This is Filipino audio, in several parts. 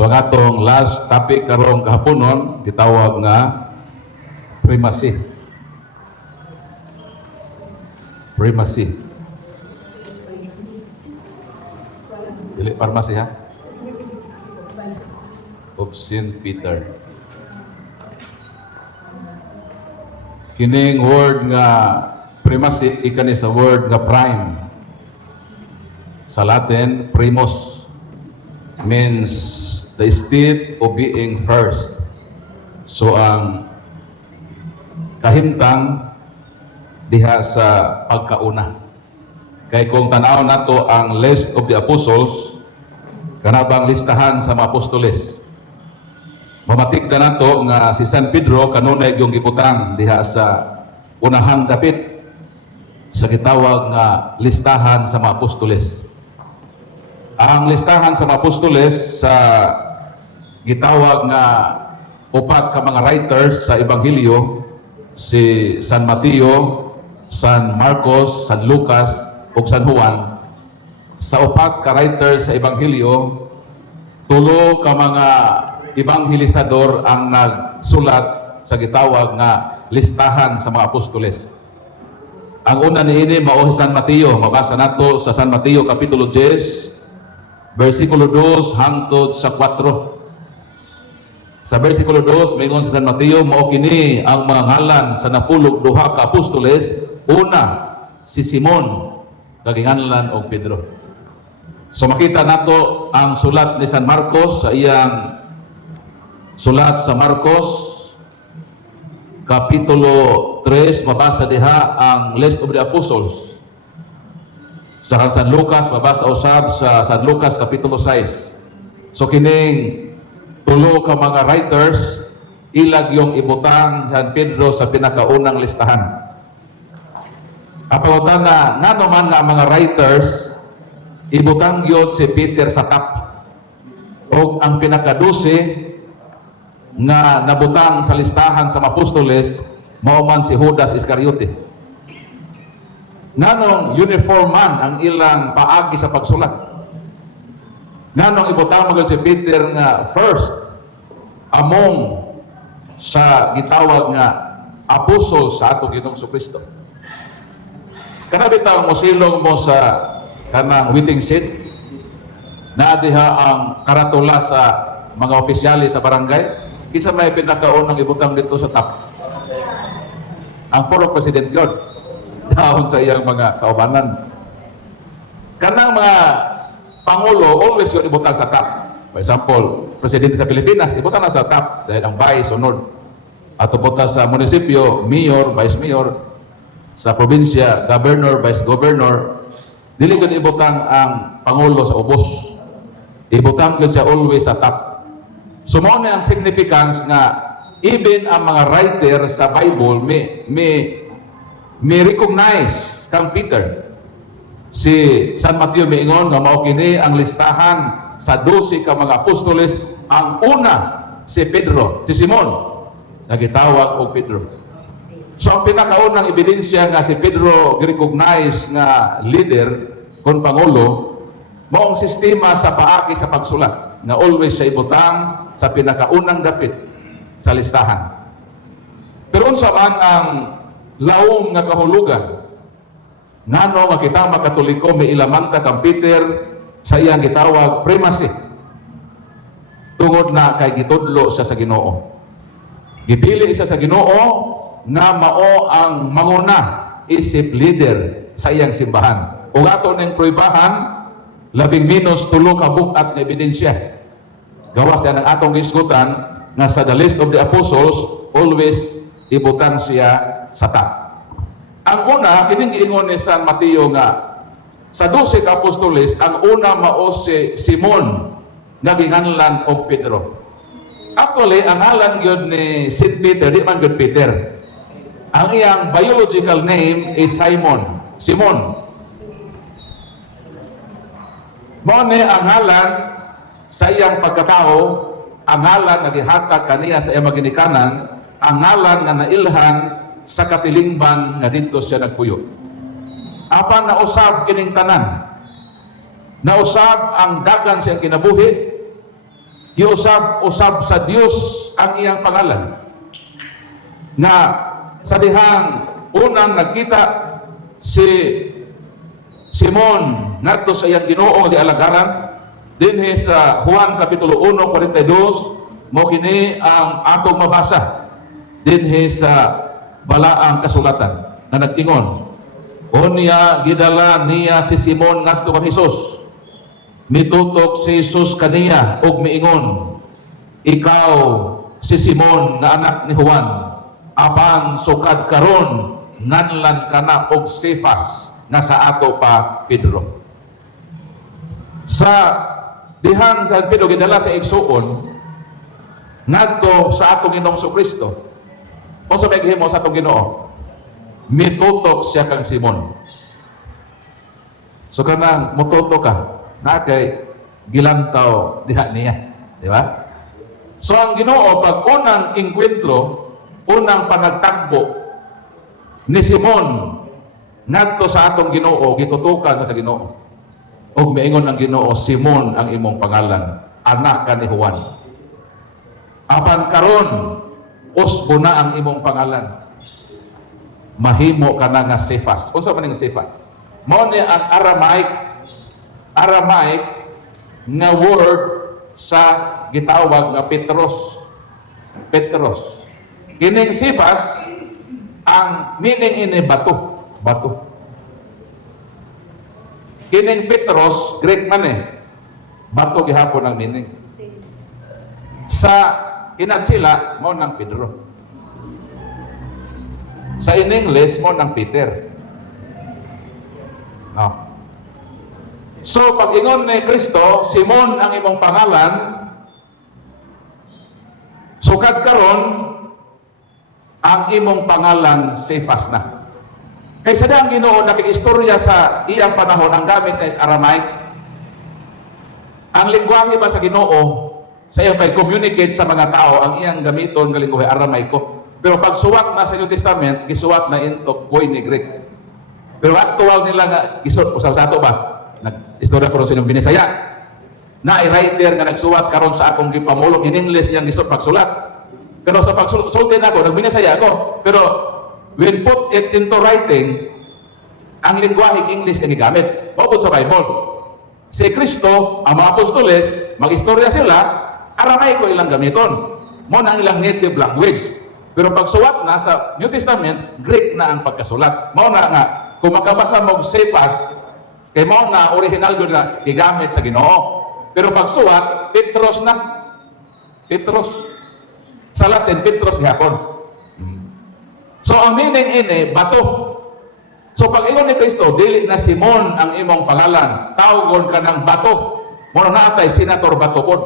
So ang atong last topic karong kahaponon gitawag nga primacy. Primacy. Dili pharmacy ha? Of St. Peter. Kining word nga primacy ikani sa word nga prime. Sa Latin, primus means the state of being first. So ang kahimtang diha sa pagkauna. Kay kung tanaw nato ang list of the apostles, kanabang listahan sa mga apostoles. Mamatik na nato nga si San Pedro kanunay yung gibutang diha sa unahang dapit sa gitawag nga listahan sa mga apostoles. Ang listahan sa mga apostoles sa gitawag nga upat ka mga writers sa Ebanghelyo, si San Mateo, San Marcos, San Lucas, ug San Juan. Sa upat ka writers sa Ebanghelyo, tulo ka mga ebanghelisador ang nagsulat sa gitawag nga listahan sa mga apostoles. Ang una niini mao si San Mateo. Mabasa nato sa San Mateo kapitulo 10, versikulo 2 hangtod sa 4. Sa versikulo 2 maingon sa San Mateo, mao kini ang mga ngalan sa napulog duha ka apostoles. Una, si Simon, kaginganlan og Pedro. So makita nato ang sulat ni San Marcos sa iyang sulat sa Marcos kapitulo 3, mabasa diha ang list of the apostles. Sa San Lucas, mabasa usab sa San Lucas kapitulo 6. So kining tulo ka mga writers, ilag yung ibutang San Pedro sa pinakaunang listahan. Apawadan na nga naman nga mga writers, ibutang yun si Peter sa top. O ang pinaka-12 nga nabutang sa listahan sa apostoles, mao man si Judas Iscariote. Nganong uniform man ang ilang paagi sa pagsulat. Nganong ibutang mo si Peter nga first among sa gitawag nga apostol sa atong Ginoong Kristo. Kana bitaw mo silong mo sa kanang waiting seat na diha ang karatula sa mga opisyali sa barangay. Kisa may pinakaunang ibutang dito sa top. Ang puro President God dahon sa iyang mga kaubanan. Kanang mga Pangulo, always yun ibutang sa top. For example, Presidente sa Pilipinas, ibutang na sa top dahil ang vice sunod. At ibutang sa munisipyo, mayor, vice mayor. Sa probinsya, governor, vice governor. Dili yun ibutang ang Pangulo sa ubos. Ibutang yun siya always sa top. So mo na ang significance nga even ang mga writer sa Bible may recognize kang Peter. Si San Mateo miingon nga mao kini ang listahan sa 12 ka mga apostoles. Ang una si Pedro, si Simon, nagitawag og Pedro. So ang pinakaunang ebidensya nga si Pedro gi-recognize nga leader kon pangulo mao ang sistema sa paagi sa pagsulat nga always siya ibutang sa pinakaunang dapit sa listahan. Pero unsa man ang laom nga kahulugan ngano nga kita makatoliko may ilamanta kang Peter sa iyang gitawag primacy tungod na kay gitudlo siya sa Ginoo. Gipili siya sa Ginoo nga mao ang manguna isip leader sa iyang simbahan. Ug ato ning pruibahan labing minus tulo ka bukat nga ebidensya. Gawas yan ang atong gisgutan nga sa the list of the apostles, always ibutang siya sa top. Ang una, kining giingon ni San Mateo nga sa 12 ka apostoles, ang una mao si Simon nga ginganlan og Pedro. Actually, ang ngalan gyud ni St. Peter, di man gyud Peter. Ang iyang biological name is Simon. Simon. Mao ni ang ngalan sa iyang pagkatao, ang ngalan nga gihatag kaniya sa iyang maginikanan, ang ngalan nga nailhan sa katilingban nga dito siya nagpuyo. Apan nausab kining tanan. Nausab ang dagan siyang kinabuhi, giusab-usab sa Dios ang iyang pangalan. Na sa dihang unang nagkita si Simon ngadto sa iyang Ginoo di alagaran, dinhi sa Juan kapitulo 1:42 mo kini ang atong mabasa dinhi sa balaang kasulatan na nagtingon, unya gidala niya si Simon ngadto kang Hesus. Mitutok si Jesus kaniya ug miingon, ikaw si Simon nga anak ni Juan, apan sukad karon nganlan kana og Cephas nga sa ato pa Pedro. Sa dihang sa Pedro gidala sa igsuon ngadto sa atong Ginoong Kristo. O sa meghimo sa atong Ginoo, mitutok siya kang Simon. So kanang mututok ka na kay gilantaw diha niya, di ba? So ang Ginoo pag unang engkwentro, unang panagtagbo ni Simon ngadto sa atong Ginoo, gitutukan sa Ginoo. Og miingon ang Ginoo, Simon ang imong pangalan, anak ka ni Juan. Apan karon usbo na ang imong pangalan. Mahimo ka na nga Cephas. Unsa man ning Cephas? Mao ni ang Aramaic nga word sa gitawag nga Petros. Petros. Kining Cephas ang meaning ini bato. Bato. Kining Petros, Greek man bato gihapon ang meaning. Sa kinagsila mo ng Pedro. Sa in English mo ng Peter. No. So pag ingon ni Kristo, Simon ang imong pangalan, sukad karon ang imong pangalan Cephas na. Kaysa na ang Ginoo nakiistorya sa iyang panahon ang gamit is Aramaic. Ang lingwahe ba sa Ginoo sa iyang pag-communicate sa mga tao ang iyang gamiton nga lingwahe Aramaiko. Pero pag suwat na sa New Testament, gisuwat na into Koine Greek. Pero actual nila nga gisuwat usab sa ato ba? Nag-istorya ko ron sa inyong Binisaya. Na i-writer nga nagsuwat karon sa akong gipamulong in English yang gisuwat pagsulat. Pero sa pagsultin ako, nagbinisaya ako. Pero when put it into writing, ang lingwaheng English ang gigamit. Maupod sa Bible. Si Kristo, ang mga apostoles, mag-istorya sila, Aramaico ilang gamiton. Mo na ang ilang native language. Pero pagsuwat na sa New Testament, Greek na ang pagkasulat. Mo na nga, kung makabasa mo Cephas, kay mo na original yun na gigamit sa Ginoo. Pero pagsuwat, Petros na. Petros. Sa Latin, Petros gihapon. So ang meaning ini, bato. So pag ingon ni Kristo, dili na Simon ang imong pangalan, tawgon ka ng bato. Muna natay, Senator Bato po.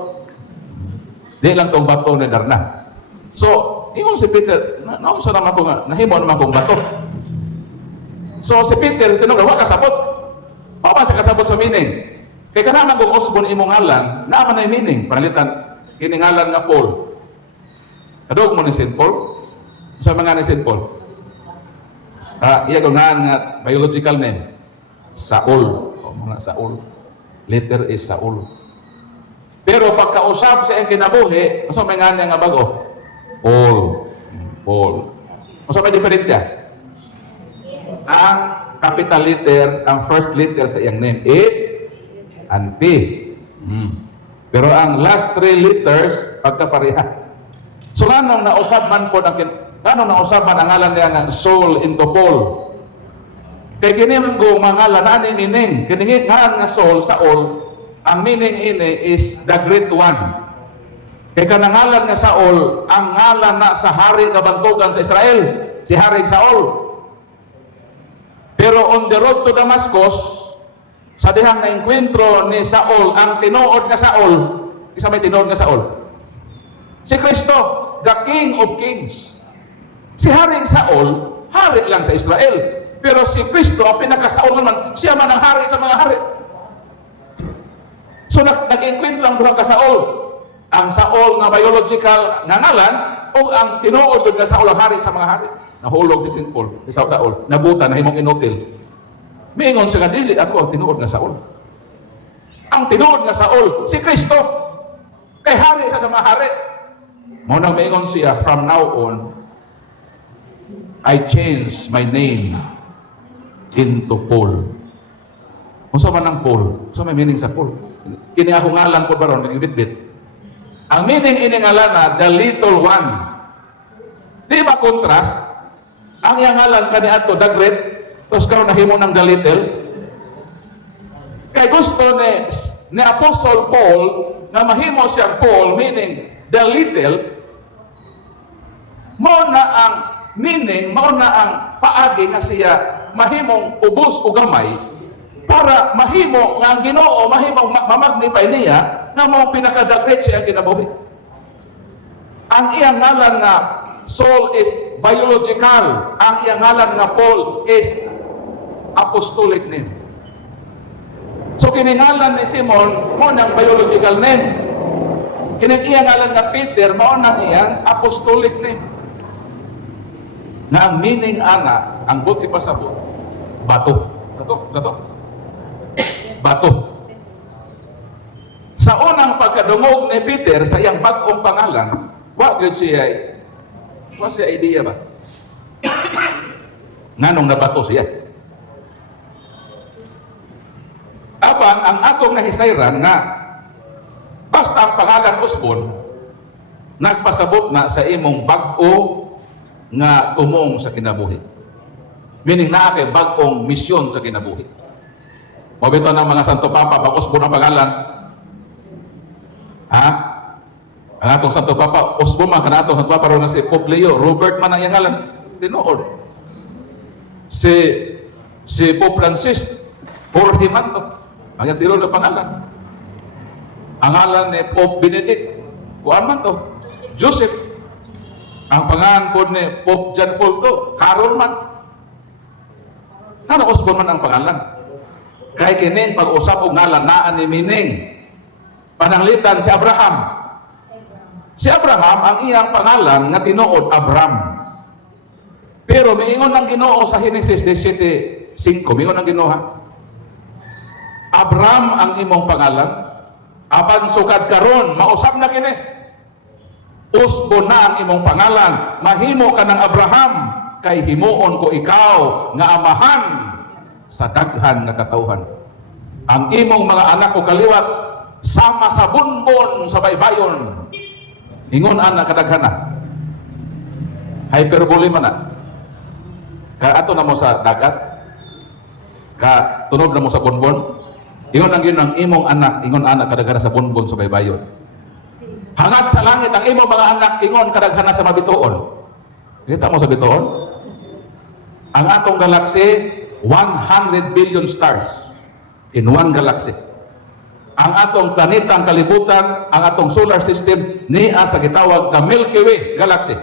Di lang tong bato ni Darna. So, ingon si Peter, naunsa naman ko nga, nahimo naman kong bato. So si Peter, sinong wa kasabot. Papan sa kasabot sa meaning. Kaya ka naman kung usbon imong ngalan, naaman na yung meaning. Panalitan, kiningalan nga Paul. Kadog mo ni St. Paul? Sa mga ni St. Paul? Iya ko nga biological name. Saul. O mga Saul. Letter is Saul. Pero pagkausap sa iyang kinabuhi, maso may nga niya nga bago? Paul. Paul. Maso may diferensya? Ang capital letter, ang first letter sa iyang name is and P. Pero ang last three letters, pagkapareha. So anong nausab man po anong nausab man ang ngalan niya nga Saul into Paul? Kay kini ko mangalan ani meaning. Kini ngalan nga Saul, ang meaning ini is the great one. Kay kanang ngalan nga Saul, ang ngalan na sa hari nga bantugan sa Israel, si Hari Saul. Pero on the road to Damascus, sa dihang na enkwentro ni Saul, ang tinuod nga Saul, isa may tinuod nga Saul. Si Kristo, the King of Kings. Si Haring Saul, hari lang sa Israel. Pero si Kristo, ang pinaka-Saul naman, siya man ang hari sa mga hari. So nag-enkwentro ang duha ka Saul. Ang Saul nga biological nga ngalan, o ang tinuod nga Saul ang hari sa mga hari. Nahulog ni St. Paul, ni Saul, nabuta, nahimong inutil. Mingon siya nga, dili ako ang tinuod nga Saul. Ang tinuod nga Saul, si Kristo. Kay hari siya sa mga hari. Mo nang maingon siya, from now on, I change my name into Paul. Unsa man ang Paul? Unsa may meaning sa Paul? Kini ako ngalan ko baron bitbit. Ang meaning ini ngalan na the little one. Di ba contrast? Ang iyang ngalan kani adto the great, tos karon nahimo ng the little. Kay gusto ni Apostle Paul na mahimo siya Paul, meaning the little, mao na ang meaning, mao na ang paagi nga siya mahimong ubos o gamay para mahimo nga ang Ginoo mahimong mamagnify niya nga mao pinakadagret siya ang kinabuhi. Ang iyang ngalan nga Saul is biological, ang iyang ngalan nga Paul is apostolic name. So kiningalan ni Simon mo nang biological name. Kining iyang ngalan nga Peter mo nang iyang apostolic name. Na ang meaning ana, ang buti pa sa buto, bato. Bato. Sa unang pagkadungog ni Peter sa iyang bag-ong pangalan, wa gyud siya idea ba? Nganong nabato siya? Apan ang atong nahisayran nga basta ang pangalan Usbon nagpasabot na sa imong bag-o nga tumong sa kinabuhi. Meaning naa kay bag-ong misyon sa kinabuhi. Mabito ng mga Santo Papa, pag Usbon ang pangalan. Ha? Ang atong Santo Papa, Usbon man, kana atong Santo Papa ron na si Pope Leo, Robert man ang iyang ngalan. Tinuod. Si Pope Francis, Jorge man to. Ang iyang tiro na pangalan. Ang ngalan ni Pope Benedict, kuan man to? Joseph. Ang pangalan po ni Pope John Paul to, Carol man. Ano Usbon man ang pangalan? Kay kining pag-usap og ngalan naa ni meaning. Pananglitan si Abraham. Si Abraham ang iyang pangalan nga tinuod Abram. Pero miingon ang Ginoo sa Genesis 17:5, miingon ang Ginoo ha. Abram ang imong pangalan, apan sukad karon mausap na kini. Usbon na ang imong pangalan, mahimo ka ng Abraham, kay himuon ko ikaw nga amahan sa daghan nga katawhan. Ang imong mga anak o kaliwat sama sa bunbon sa baybayon. Ingon anak kadaghana. Hyperbole man na. Ka ato na mo sa dagat. Ka tunog na mo sa bunbon. Ingon ang ginang imong anak, ingon anak kadaghana sa bunbon sa baybayon. Hangat sa langit ang imong mga anak, ingon kadaghana sa mabituon. Kita mo sa bituon? Ang atong galaxy 100 billion stars in one galaxy. Ang atong planeta, ang kalibutan, ang atong solar system niya sa gitawag na Milky Way galaxy.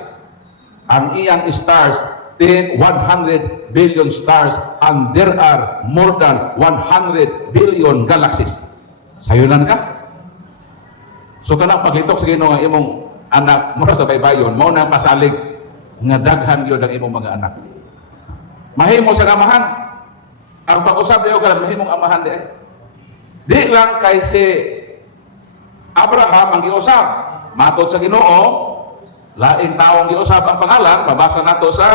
Ang iyang stars 100 billion stars and there are more than 100 billion galaxies. Sayunan ka? So kanang paglitok sa Ginoo nga imong anak mura sa baybayon, mao na pasalig nga daghan gyud ang imong mga anak. Mahimo sa amahan. Ang pag-usap niyo kada mahimong amahan di lang kay si Abraham ang giusap. Matod sa Ginoo, laing taong giusap ang pangalan, mabasa nato sa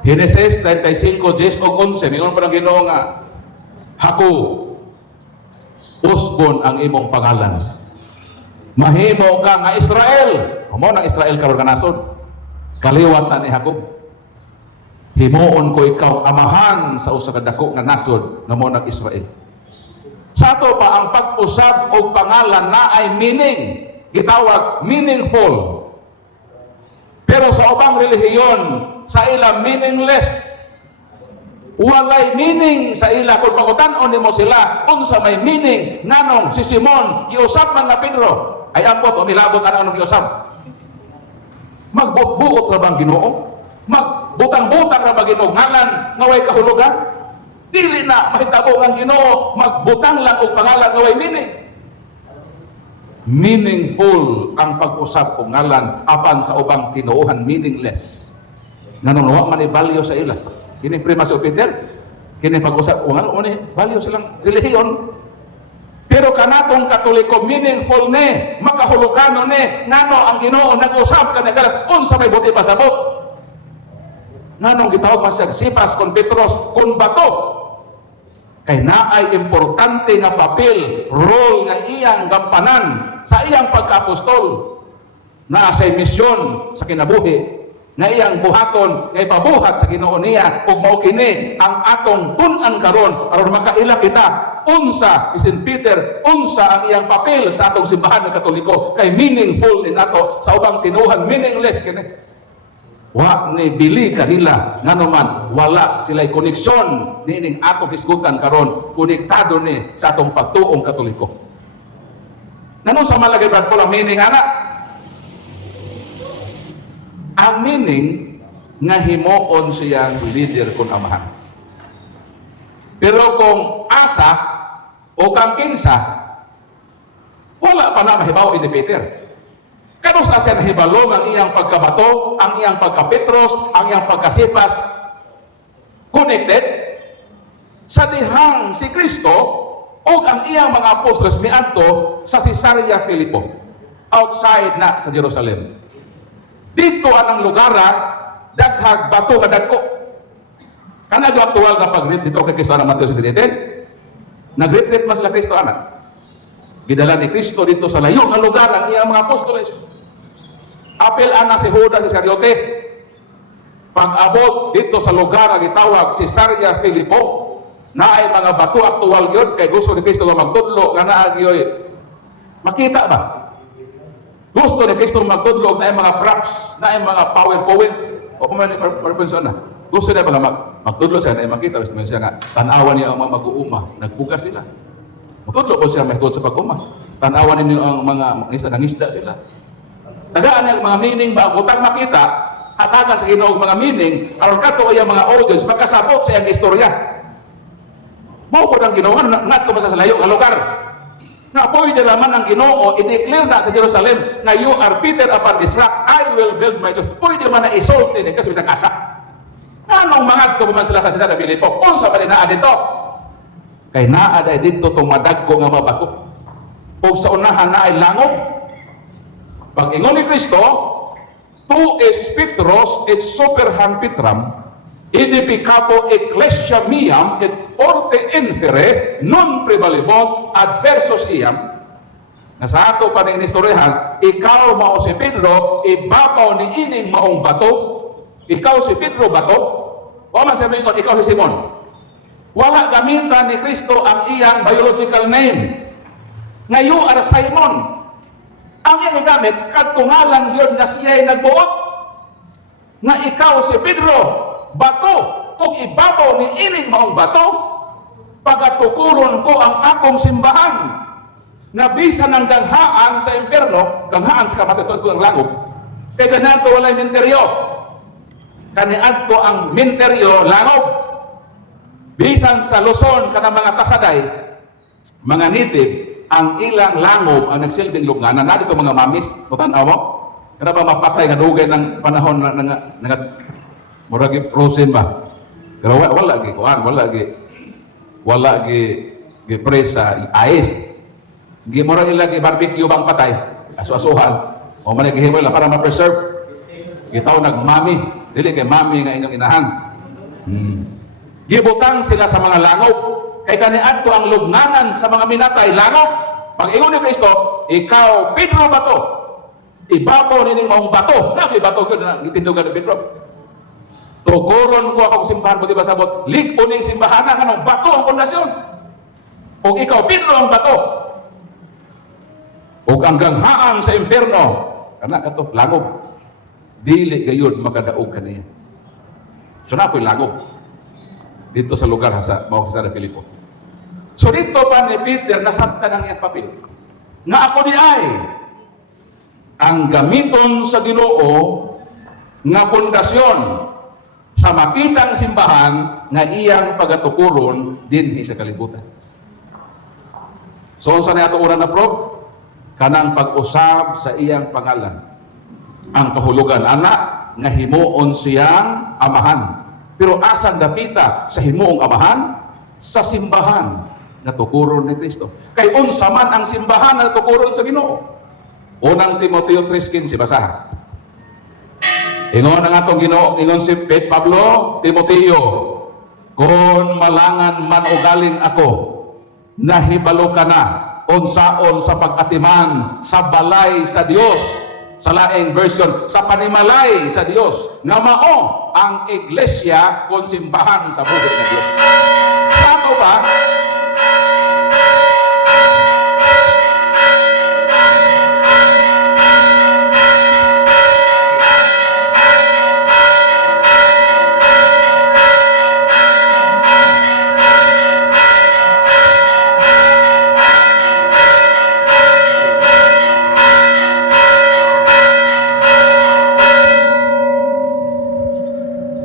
Genesis 35:10-11. Mingon pa ng Ginoo nga, Hako, Usbon ang imong pangalan. Mahimo ka nga Israel. Amo ng Israel karon kanasod. Kaliwat na ni Jacob. Himuon ko ikaw amahan sa usa ka dako nga nasod nga mo ng Israel. Sa ato pa ang pag-usab og pangalan na ay meaning, gitawag meaningful. Pero sa ubang relihiyon, sa ila meaningless. Walay meaning sa ila kung pakutan-on nimo sila unsa may meaning. Nganong si Simon giusap man na Pedro ay ambot o milabot anong giusap. Magbutbuot ra bang Ginoo? Magbutang-butang ra ba Ginoo ngalan nga way kahulugan? Dili na mahitabo ang Ginoo magbutang lang og pangalan nga way meaning. Meaningful ang pag-usap og ngalan apan sa ubang tinuohan meaningless. Nganong wa man i-value sa ila. Kini Primas o Peter, kini pag-usap, ni value silang relihiyon. Pero kanatong Katoliko meaningful ni, makahulugano ni, ngano ang Ginoo nag-usab ka na unsa may buti pasabot. Nganong gitawag man siya Sipas kon Petros kon bato. Kay naay importante nga papel, role nga iyang gampanan sa iyang pagkaapostol. Na sa misyon sa kinabuhi nga iyang buhaton nga ipabuhat sa Ginoo niya ug mao kini ang atong tun-an karon aron makaila kita unsa isin Peter unsa ang iyang papel sa atong simbahan nga Katoliko kay meaningful ni nato sa ubang tinuhan meaningless kini wa ni bili kanila nganuman wala sila'y koneksyon niining atong hisgutan karon konektado ni sa atong pagtuong Katoliko. Nanon sa malagay Brad Paul ang meaning ana? Ang meaning nga himuon siyang leader kung amahan. Pero kung asa o kang kinsa, wala pa na mahibaw ni Peter. Kano sa siya nahibalong ang iyang pagkabato, ang iyang pagkapetros, ang iyang pagkasipas, connected sa dihang si Kristo o ang iyang mga apostolos miadto sa Cesarea Philippo, outside na sa Jerusalem. Dito anang lugar daghag bato nga dagko. Kana do aktual nga pag-read dito kay Kristo ng Mateo 17. Nag-retreat mas la Kristo anak. Gidala ni Kristo dito sa layo nga lugar ang iyang mga apostoles. Apel ana si Judas Iscariote. Pag-abot dito sa lugar nga gitawag Cesarea Philippo, naay mga bato aktual gyud kay gusto ni Kristo nga magtudlo nga naa gyoy. Makita ba? Gusto ni Kristo magtudlog na mga props, na mga PowerPoints, o kung may purpose na. Gusto niya pala magtudlog siya na makita. Gusto siya nga, tanawan niya ang mga mag-uuma. Nagpuga sila. Magtudlog ko siya may sa pag-uma. Tanawan niyo ang mga nangisda sila. Tagaan niya mga meaning ba? Butang makita, hatagan sa Ginoo mga meaning, aron kato ay mga audience, magkasabot sa iyang istorya. Mao ko ng Ginoo, ngat ko sa layo nga lugar. Na pwede naman ang Ginoo i-declare na sa Jerusalem na you are Peter upon this rock, I will build my church. Pwede man na isulti ni kasi bisang asa. Anong mga ito man sila sa Cesarea Philippo? Unsa ba rin naa dito? Kay naa day dito itong madagko nga mabato. O sa unahan na ay langog. Pag ingon ni Kristo, tu es Petros et superham Petram, edificato ecclesia miam et orte infere non prevalimont adversus iam. Na sa ato pa rin istoryahan, ikaw mao si Pedro, ibabaw ni ining maong bato. Ikaw si Pedro bato. O man sabihin ko, ikaw si Simon. Wala gamitan ni Kristo ang iyang biological name. Nga you are Simon. Ang iyang gamit, katungalan yun na siya'y nagbuot. Nga ikaw si Pedro, bato, kung ibabaw ni ining maong bato, pagatukuron ko ang akong simbahan, na bisan ng ganghaan sa impyerno, ganghaan sa kamatutod ko ang langog, kaya ganito walay minteryo. Kaniadto ang minteryo, langog. Bisan sa Luzon, kanang mga tasaday, mga native, ang ilang langog ang nagsilbing lugnanan. Na dito mga mamis, tanaw mo? Kana ba mapatay nga dugay ng panahon na murag frozen ba? Pero wala gi kuan, wala gi presa ice. Gi murag ilagi barbecue bang patay, aso-asuhan. O man gihimo la para ma-preserve. Gitaw nagmami, dili kay mami nga inyong inahan. Gibutang sila sa mga langog. Kay kaniadto ang lugnanan sa mga minatay langog. Pag ingon ni Kristo, ikaw Pedro bato. Ibabaw nining maong bato. Nagi bato ko na gitindugan ni Pedro. Tuguron ko akong simbahan mo, di ba sabot? Lig-uning simbahan na kanong bato ang pundasyon. O ikaw, Pedro ang bato. O ang ganghaan sa impyerno. Kana kato, langog. Dili gayud makadaog kaniya. So na ako'y langog. Dito sa lugar sa Cesarea Philippo. So dito pa ni Peter, nasabtan ang iyang papel. Nga ako ni ay, ang gamiton sa Ginoo nga pundasyon sa makitang simbahan nga iyang pagatukuron dinhi sa kalibutan. So sa nato ura na prob kanang pag-usab sa iyang pangalan. Ang kahulugan ana nga himuon siyang amahan. Pero asang dapita sa himuong amahan sa simbahan nga tukuron ni Kristo. Kay unsa man ang simbahan nga tukuron sa Ginoo. Unang Timoteo 3:15 basahan. Ingon ang atong Ginoo, ingon si Pablo, Timoteo, kung malangan man o galing ako, nahibalo ka na unsaon sa pag-atiman sa balay sa Dios, sa laing version, sa panimalay sa Dios, nga mao ang iglesia kung simbahan sa buhit ng Dios. Sa ato ba,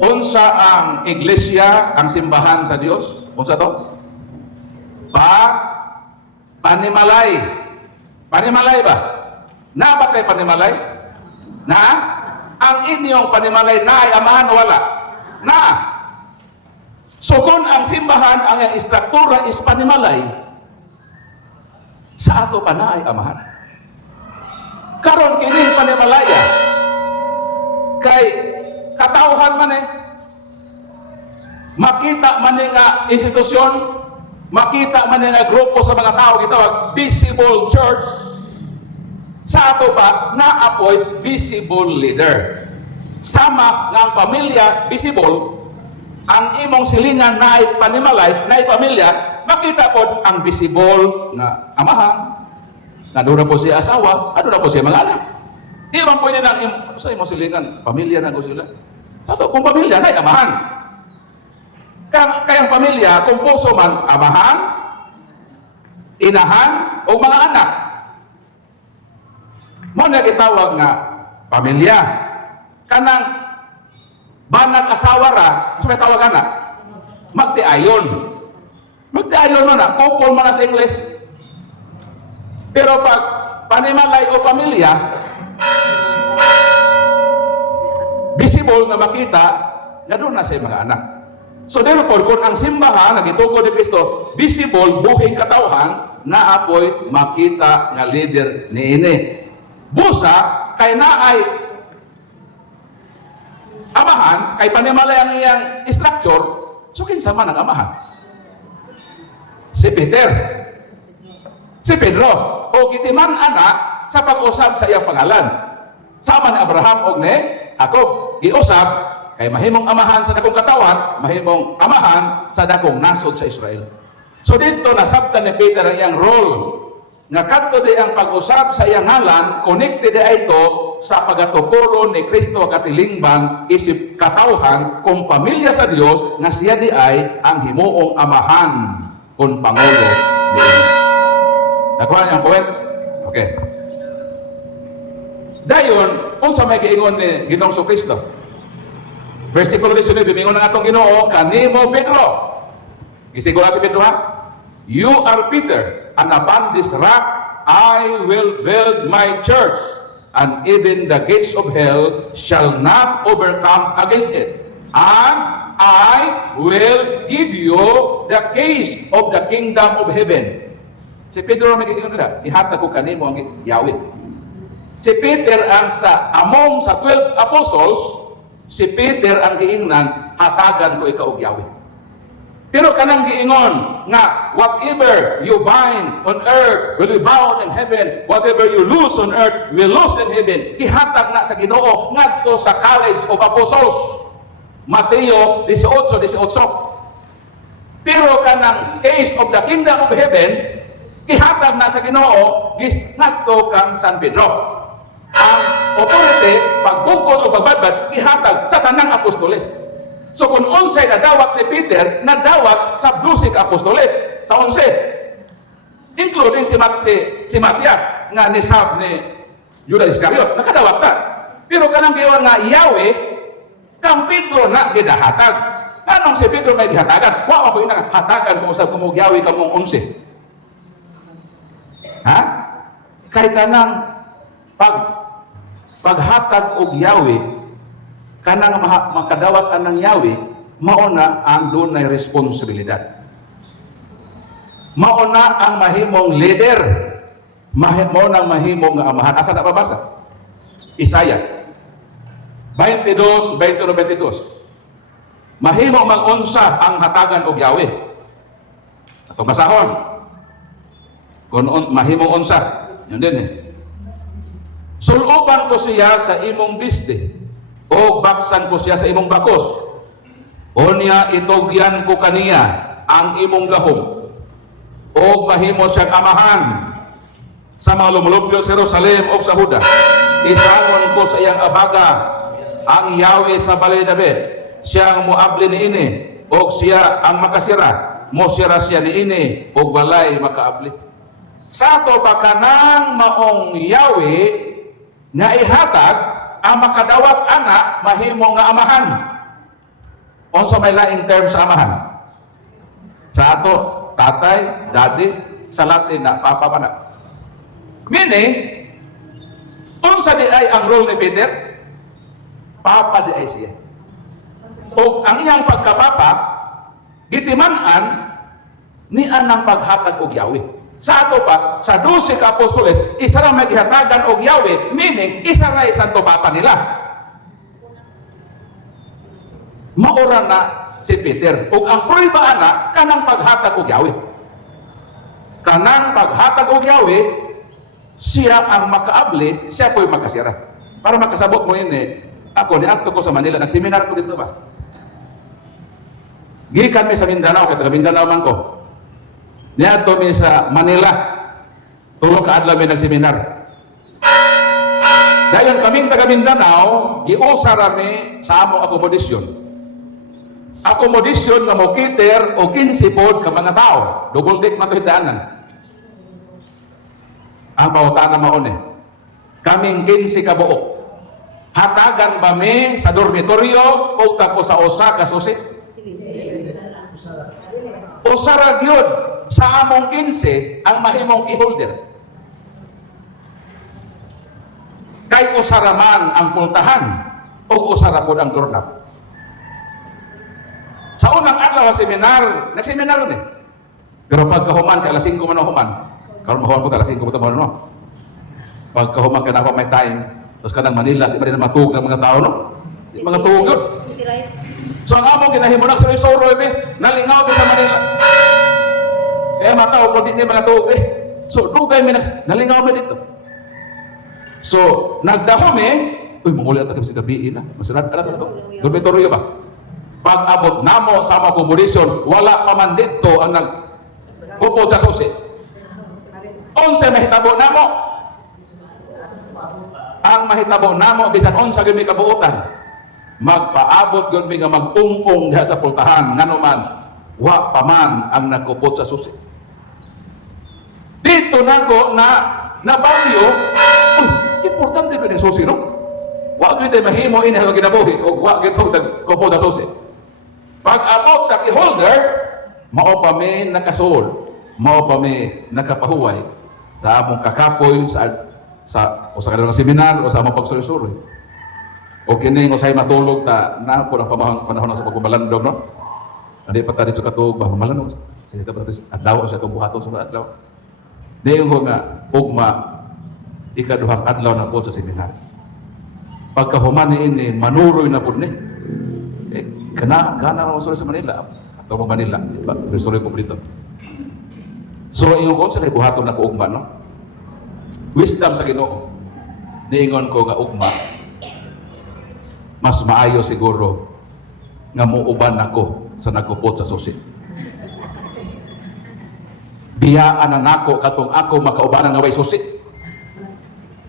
unsa ang iglesia, ang simbahan sa Dios? Unsa to? Panimalay. Panimalay ba? Na ba tayo panimalay? Na? Ang inyong panimalay na ay amahan o wala? Na. So kung ang simbahan, ang istruktura is panimalay, sa ato pa na ay amahan. Karon kining panimalaya, kay katauhan man makita man nga institusyon, makita man nga grupo sa mga tao gitawag visible church. Sa ato ba na-appoint visible leader. Sama nga ang pamilya visible, ang imong silingan na ay panimalay, na ay pamilya, makita po ang visible na amahan, na doon na po siya asawa, ano na po siya mga anak. Di man pwede nang sa imong silingan, pamilya na ko sila. Sa ato, kung pamilya na ay amahan. Kayang pamilya, kung puso man, amahan, inahan, o mga anak. Mo na gitawag nga pamilya. Kanang banag asawa ra, so may tawag anak, magtiayon. Magtiayon mo na, couple man na sa English. Pero pag panimalay o pamilya, visible na makita, na doon na sa mga anak. So therefore, kung ang simbahan nagituko ni Kristo, visible, buhing katawhan, na apoy makita nga leader ni ini. Busa, kay naay amahan, kay panimalay ang iyang structure, so kinsa man ang amahan? Si Peter, si Pedro, o kitiman anak sa pag-usab sa iyang pangalan. Sama ni Abraham og ni Jacob, giusab kay mahimong amahan sa dakong katawan, mahimong amahan sa dakong nasod sa Israel. So dito nasabtan ni Peter ang iyang role nga kadto di ang pag-usab sa iyang ngalan, connected ay ito sa pagatukuro ni Kristo katilingban isip katawhan kung pamilya sa Dios nga siya di ay ang himuong amahan kung pangulo di. Nakuha niyo ang point? Okay. Dayon, kung sa may giingon ni Ginoong Kristo, versikulo 19, bimingon ng atong Ginoo, kanimo Pedro. Isigura si Pedro ha? You are Peter, and upon this rock I will build my church, and even the gates of hell shall not overcome against it. And I will give you the keys of the kingdom of heaven. Si Pedro may giingon nila, ihatag ko kanimo ang Yahweh. Si Peter ang sa among sa 12 apostles, si Peter ang giingnan, hatagan ko ikaw og Yahweh. Pero kanang giingon nga whatever you bind on earth will be bound in heaven, whatever you loose on earth will loose in heaven. Ihatag na sa Ginoo ngadto sa college of apostles. Mateo 18:18. Pero kanang case of the kingdom of heaven, ihatag na sa Ginoo ngadto kang San Pedro. Ang authority, pagbungkod o pagbadbad, ihatag sa tanang apostoles. So kung unsay nadawat ni Peter, nadawat sa 12 apostoles, sa 11. Including si Matias, nga nisab ni Judas Iscariot, nakadawat na. Pero kanang giwan nga Yahweh, kang Pedro na gidahatag. Anong si Pedro may gihatagan? Wa pa po yung hatagan kung usab kumog Yahweh kamong 11. Ha? Kay kanang paghatag og Yahweh, kanang makadawat anang Yahweh, mauna ang dunay responsibilidad. mauna ang mahimong leader, mauna ang mahimong nga amahan. Asa na babasa? Isayas 22, 21, 22. Mahimo mag-unsa ang hatagan og Yahweh. Atong basahon. Kung mahimong unsa, yun din eh. Suluban ko siya sa imong bisde, o baksan ko siya sa imong bakos. Unya itugyan ko kaniya ang imong gahom, o mahimo siyang amahan sa mga lumulupyo sa Jerusalem o sa Huda. Isangon ko sa iyang abaga ang Yahweh sa balay David, siyang muabli niini, o siya ang makasira, mo sira siya niini, o balay makaabli. Sa to ba kanang maong Yahweh nga ihatag ang makadawat anak mahimo nga amahan? Unsa may laing term sa amahan? Sa ato, tatay, daddy, sa Latin na papa pa na. Meaning, unsa di ay ang role ni Peter? Papa di ay siya. O ang iyang pagkapapa, gitiman-an ni anang paghatag og Yahweh. Sa ato pa, sa 12 ka apostoles, isa ra may gihatagan og Yahweh, meaning isa ra santo papa nila. Maura na si Peter. Ug ang prueba ana kanang paghatag og Yahweh. Kanang paghatag og Yahweh, siya ang makaabli, siya po'y makasira. Para makasabot mo ini, ako niadto ko sa Manila, nag-seminar ko dito ba? Gikan mi sa Mindanao, kaya taga Mindanao man ko. Niadto mi sa Manila, tulo ka adlaw mi nag-seminar. Dayon kaming taga Mindanao, giusa rami sa among akomodasyon. Akomodasyon nga mo kiter o 15 pod ka mga tao, double deck man to hidaanan. Ang pautana maon eh. Kaming 15 ka buok. Hatagan ba mi sa dormitoryo o tapos sa usa ka susit? Usara gyud sa among 15 ang mahimong i-holder. Kay usara man ang pultahan o usara pod ang doorknob. Sa unang adlaw sa seminar, nag-seminar ni. Pero pagkahuman kay alas 5 man human. Karon mahuman po alas 5 man no. Pagkahuman ka na pa may time, tapos kanang Manila, di ba rin matug ng mga tao no? Di mga tuog yun. So ang among kinahimunak sa Isoro nalingaw ko sa Manila. Kaya matao ko di niya mga tuog So dugay mi nalingaw mi dito. So nagdahom uy manguli ata kasi gabi na. Masarap ala to. Dormitoryo ba? Pag-abot namo sa akomodasyon, wala pa man dito ang nagpupod sa susi. Unsa mahitabo namo? Ang mahitabo namo bisan unsa gyud mi kabuotan. Magpaabot gyud mi nga mag-ung-ung diha sa pultahan ngano man wa pa man ang nagpupod sa susi. Dito nako na nabagyo, importante ko ni susi no? Wa gyud mahimo ini ang ginabuhi o wa gyud nagpupod sa susi. Pag-abot sa key-holder, mao pa mi nakasuol, mao pa mi nakapahuway sa among kakapoy sa kadalawang seminar o sa among pagsuloy-suloy. O kining usay matulog ta na po ang panahon sa pagbumalandog no. Andi pa ta dito katuog ba malandog. Sa dito pa adlaw sa buhaton sa adlaw. Diyon ko nga ugma ikaduhang adlaw na po sa seminar. Pagkahuman ini manuroy na pud ni. Kana mo sa Manila atau Manila ba resulta ko dito. So ingon ko sa kay buhaton na ko ugma no. Wisdom sa Ginoo. Niingon ko nga ugma mas maayo siguro nga muuban ako sa nagkupot sa susi. Biyaan ang nako katong ako makauban nga way susi.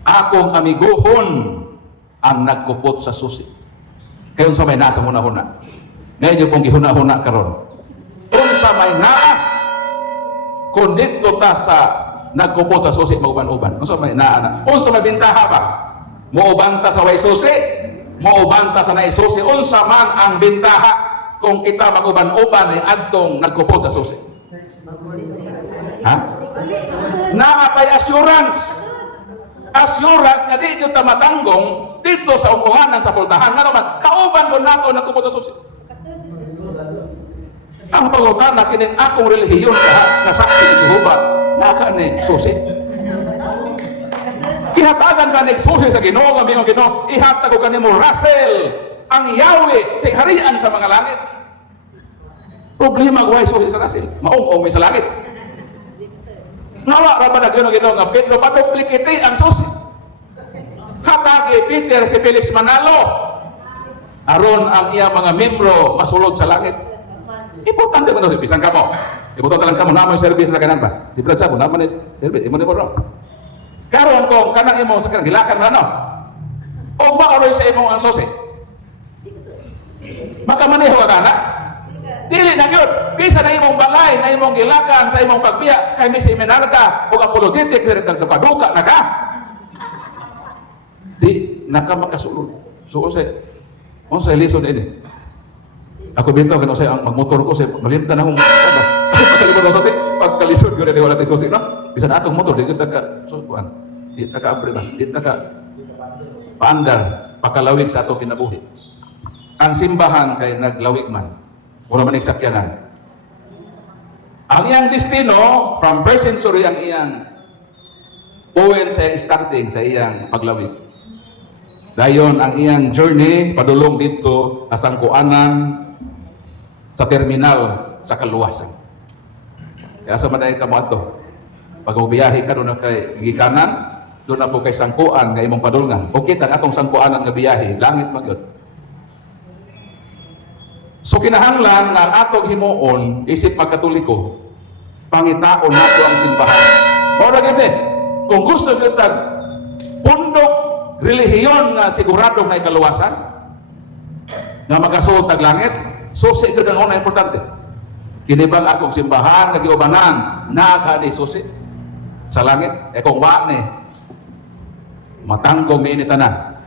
Akong amiguhon ang nagkupot sa susi. Kaya unsa may nasa huna-huna. Ngayon yung pong gihuna-huna karon. Unsa may naa kung dito ta sa nagkupot sa susi mauban-uban. Unsa may naa na? Unsa may bintaha ba? Muuban ta sa way susi, muuban ta sa naisusi. Unsa man ang bintaha kung kita maguban-uban ni adtong nagkupot sa susi. Ha? Nakatay assurance. Assurance nga di nyo tamatanggong dito sa upuhanan sa pultahan. Nga naman, kauban ko nato nagkupot sa susi. Ang pangutana kining akong relihiyon ka nasaksi ni Jehova naka ni susi. Ihatagan ka ni susi sa Ginoo nga miyong Ginoo, ihatag ko kanimo Russell ang Yahweh sa harian sa mga langit. Problema ko ay susi sa Russell, maong may sa langit. Nawa ra ba na Ginoo nga Pedro paduplikite ang susi. Hatagi Peter si Felix Manalo aron ang iya mga membro masulod sa langit. Importante mo ito, pisang ka mo. Ibuto talang ka mo, naman yung service na kanan ba? Si Brad Sabo, naman yung service, imo ni mo ron. Karon kung kanang imo sa kanang gilakan na no? O maoroy sa imong ang susi? Makamaneho ka na? Dili na yun. Bisa na imong balay, na imong gilakan sa imong pagbiya, kay may seminar ka, o apologetic, nagkapaduka na ka. Di, naka makasulod. So, sa lisod ini. Ako bitaw kano say ang magmotor ko say malimtan akong pagkalisod ko na wala tay susi no. Bisan atong motor di kita ka susuan. Di ta ka abrita, di ta ka paandar pakalawig sa ato kinabuhi. Ang simbahan kay naglawig man. Wala man eksakyanan. Ang iyang destino from first century ang iyang uwen sa starting sa iyang paglawig. Dayon ang iyang journey padulong dito asangkuanan sa terminal sa kaluwasan. Kaya sa maday ka mo ato, pag ubiyahe ka doon na kay gikanan, doon na po kay sangkuan nga imong padulngan. O kita atong sangkuanan nga biyahe, langit magyod. So kinahanglan na atong himuon, isip magkatoliko, pangitaon nato ang simbahan. O lagi kung gusto kita pundok relihiyon na siguradong na ikaluwasan, nga magkasuot tag langit, susi ka ang una importante. Kinibang akong simbahan, kagiubanan, nakadi susi sa langit. E kung wa ni, matanggong ni initanan.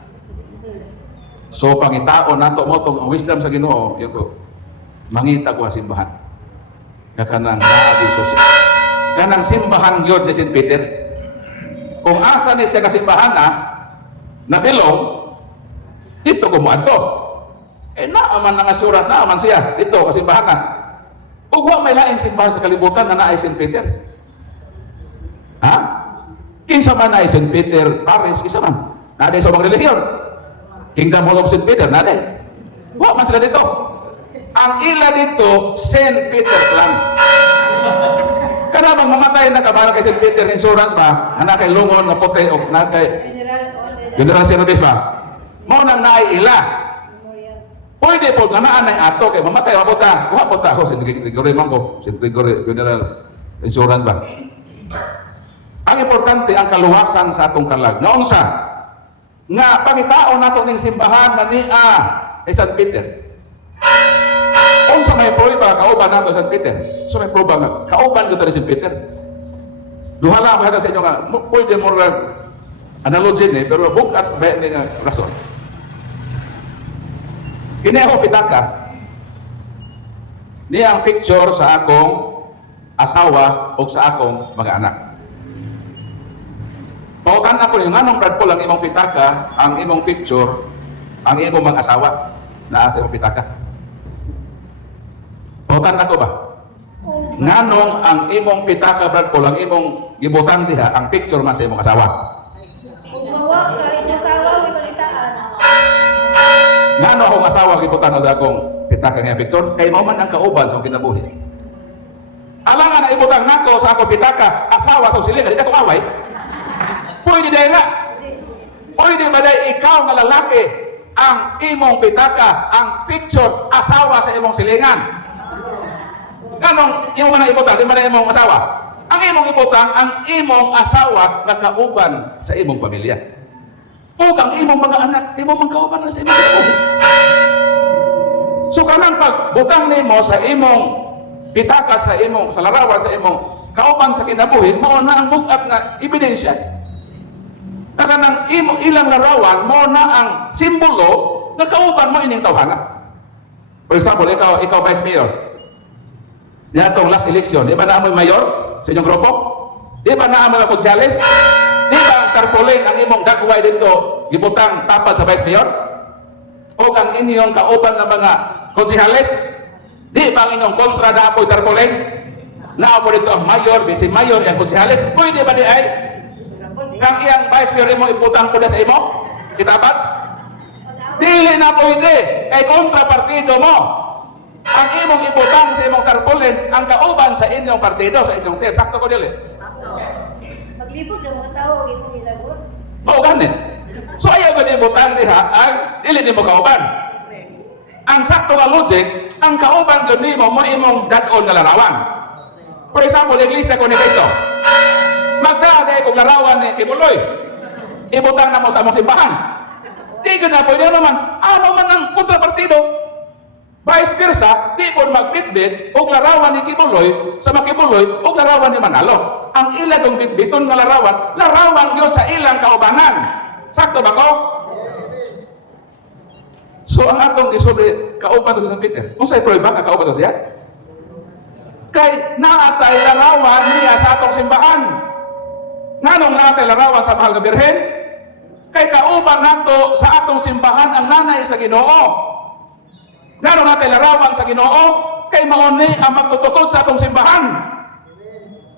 So pangitaon nato mo itong wisdom sa Ginoo, yung mangita ko ang simbahan. Kanang nakadi susi. Kanang simbahan yun ni St. Peter. Kung asa ni siya kasimbahan na bilong, ito kumuadto. Naaman na nga surat, naaman siya. Ito, kasimbahan na. Ug wa may laing simbahan sa kalibutan na naay St. Peter. Ha? Kinsa man naay St. Peter, Paris, kinsa man. Naday sa mga relihiyon. Kingdom Hall of St. Peter, naday. Wa man sila dito. Ang ila dito, St. Peter lang. Kana bang mamatay na kabalo kay St. Peter insurance ba? Ana kay lungon nga puti o na kay General Service ba? Mao nang naay ila. Pwede po ganaan ng ato kay mamatay wa po ta ako St. Gregory man ko, St. Gregory General Insurance ba. Ang importante ang kaluwasan sa atong kalag. Nga unsa? Nga pangitaon nato ning simbahan na niya kay St. Peter. Unsa may prueba kauban nato St. Peter? So may prueba nga kauban ko ta St. Peter. Duha lang sa inyo nga pwede mo analogy ni pero bukat ba ni nga rason. Kini ako pitaka. Niya ang picture sa akong asawa o sa akong mga anak. Pautan ako yung anong Brad Paul ang imong pitaka, ang imong picture, ang imong mga asawa na sa imong pitaka. Pautan ako ba? Nganong ang imong pitaka Brad Paul, ang imong gibutan diha, ang picture man sa imong asawa. Kung mawa ka, asawa may pagitaan. Ngano akong asawa gibutan sa akong pitaka nga picture kay mao man ang kauban sa kinabuhi. Alangan na ibutang nako sa akong pitaka asawa sa silingan di ko away. Pwede dai nga. Pwede ba dai ikaw nga lalaki ang imong pitaka ang picture asawa sa imong silingan. Nganong imong man ibutang di man imong asawa. Ang imong ibutang ang imong asawa nga kauban sa imong pamilya. O kang imong mga anak, imong mga kauban na sa imong pamilya. So kanang pagbutang nimo sa imong pitaka sa imong sa larawan sa imong kauban sa kinabuhi, mao na ang bugat nga ebidensya. Kanang imong ilang larawan mo na ang simbolo nga kauban mo ining tawhana. For example, ikaw vice mayor. Diya itong last election, di ba na amoy mayor sa inyong grupo? Di ba na amoy konsyales? Di ba ang tarpaulin ang imong dagway dito gibutang tapad sa vice mayor? O ang inyong kauban ng mga konsihales? Di ba ang inyong kontra na apo'y tarpaulin? Na apo dito ang mayor, vice mayor, ang konsehales? Pwede ba di ay? Kang iyang vice mayor mo iputang ko na sa imo? Kitapat? Dili na pwede. Kay kontra partido mo. Ang imong ibutang sa imong tarpaulin, ang kauban sa inyong partido, sa inyong team. Sakto ko dili. Maglibot ng mga tao, imong ilagot. Oo, ganit. So ayaw ko ibutang diha, ang dili ni mo kauban. Ang sakto nga logic, ang kauban ko nimo mo imong dadon nga larawan. For example, iglesia ko ni Cristo. Magdaan kung larawan ni Kibuloy. Ibutang na mo sa mong simbahan. Di ko na pwede naman. Ano man ang kontrapartido? Vice versa, di po magbitbit og larawan ni Kibuloy sa Makibuloy og larawan ni Manalo. Ang ilang bitbiton nga larawan yun sa ilang kaubanan. Sakto ba ko? So ang atong isobre kauban to sa San Peter. Kung sa'y prueba ka kauban to siya? Kay naatay larawan niya sa atong simbahan. Nganong naatay larawan sa mahal nga birhen? Kay kauban nato sa atong simbahan ang nanay sa Ginoo. Nganong naatay larawan sa Ginoo? Kay mauni ang magtutukod sa atong simbahan.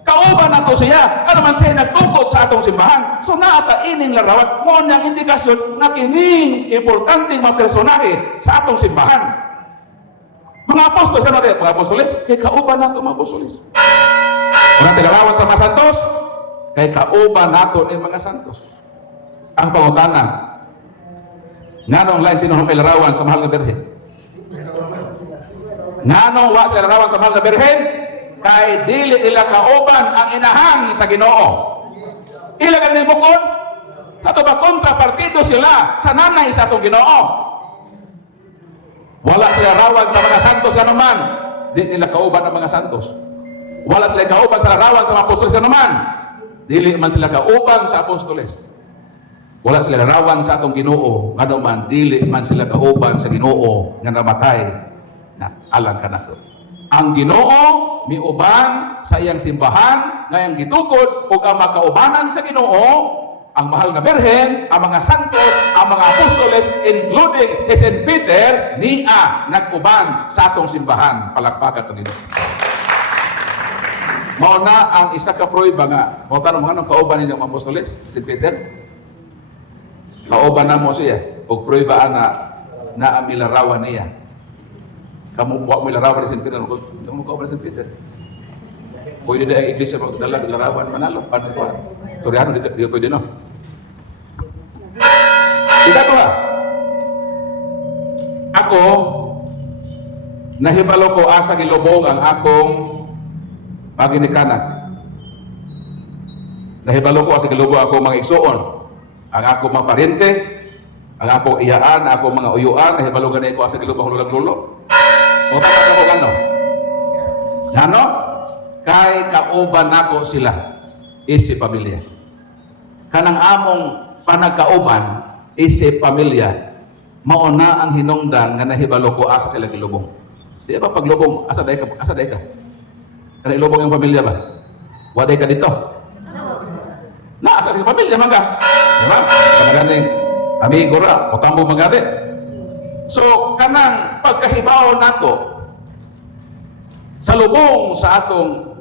Kauban nato siya. Ano man siya nagtukod sa atong simbahan. So naata ining larawan mo niyang indikasyon na kining importanteng mga personahe sa atong simbahan. Mga apostol, ano natin? Mga apostoles, kay kauban nato mga apostoles. Kung natin larawan sa mga santos, kay kauban nato ng mga santos. Ang pangutana, nganong lain tinuhong kay larawan sa mahal nga birhen? Nganong wa sa larawan sa mahal nga birhen? Kay dili ila kauban ang inahan sa Ginoo. Ila ganing bukod, ato ba kontrapartido sila sa nanay sa atong Ginoo. Wala sila rawan sa mga santos kanuman, di nila kauban ang mga santos. Wala sila kauban sa rawan sa mga apostoles kanuman, dili man sila kauban sa apostoles. Wala sila rawan sa atong Ginoo, kanuman dili man sila kauban sa Ginoo nga namatay na alang kanato. Ang Ginoo miuban sa iyang simbahan ngayang gitukod ug ang makaubanan sa Ginoo ang mahal nga birhen, ang mga santos, ang mga apostoles, including St. Peter, niya nag-uban sa atong simbahan. Palakpakan ko nito. Mao na ang isa ka prueba nga, mao tanong mga kauban ninyo mga apostoles, St. Peter? Kauban na mo siya, ug prueba na ang milarawan niya. Kamu buat mo larawan ni St. Peter, kamu kauban ni St. Peter. Pwede na ang iglesia magdala larawan Manalo, paano ko? Sorry, ano dito pwede no? Ikatlo, ako nahibalo ko asa gilubong ang akong paginikanan. Nahibalo ko asa gilubong ako mga igsuon, ang akong mga parente, ang akong iyaan, ang akong mga uyuan, nahibalo ganay ko asa gilubong lulag-lulo. O tapos ako gano? Gano? Kay kauban nako sila isip pamilya. Kanang among panagkauban isip pamilya mao na ang hinungdan nga nahibalo ko asa sila gilubong. Di ba paglubong asa day ka? Kana ilubong yung pamilya ba? Wa day ka dito. Na ka pamilya man ka. Di ba? Kanang amigo ra, utambo magadi. So kanang pagkahibaw nato sa lubong sa atong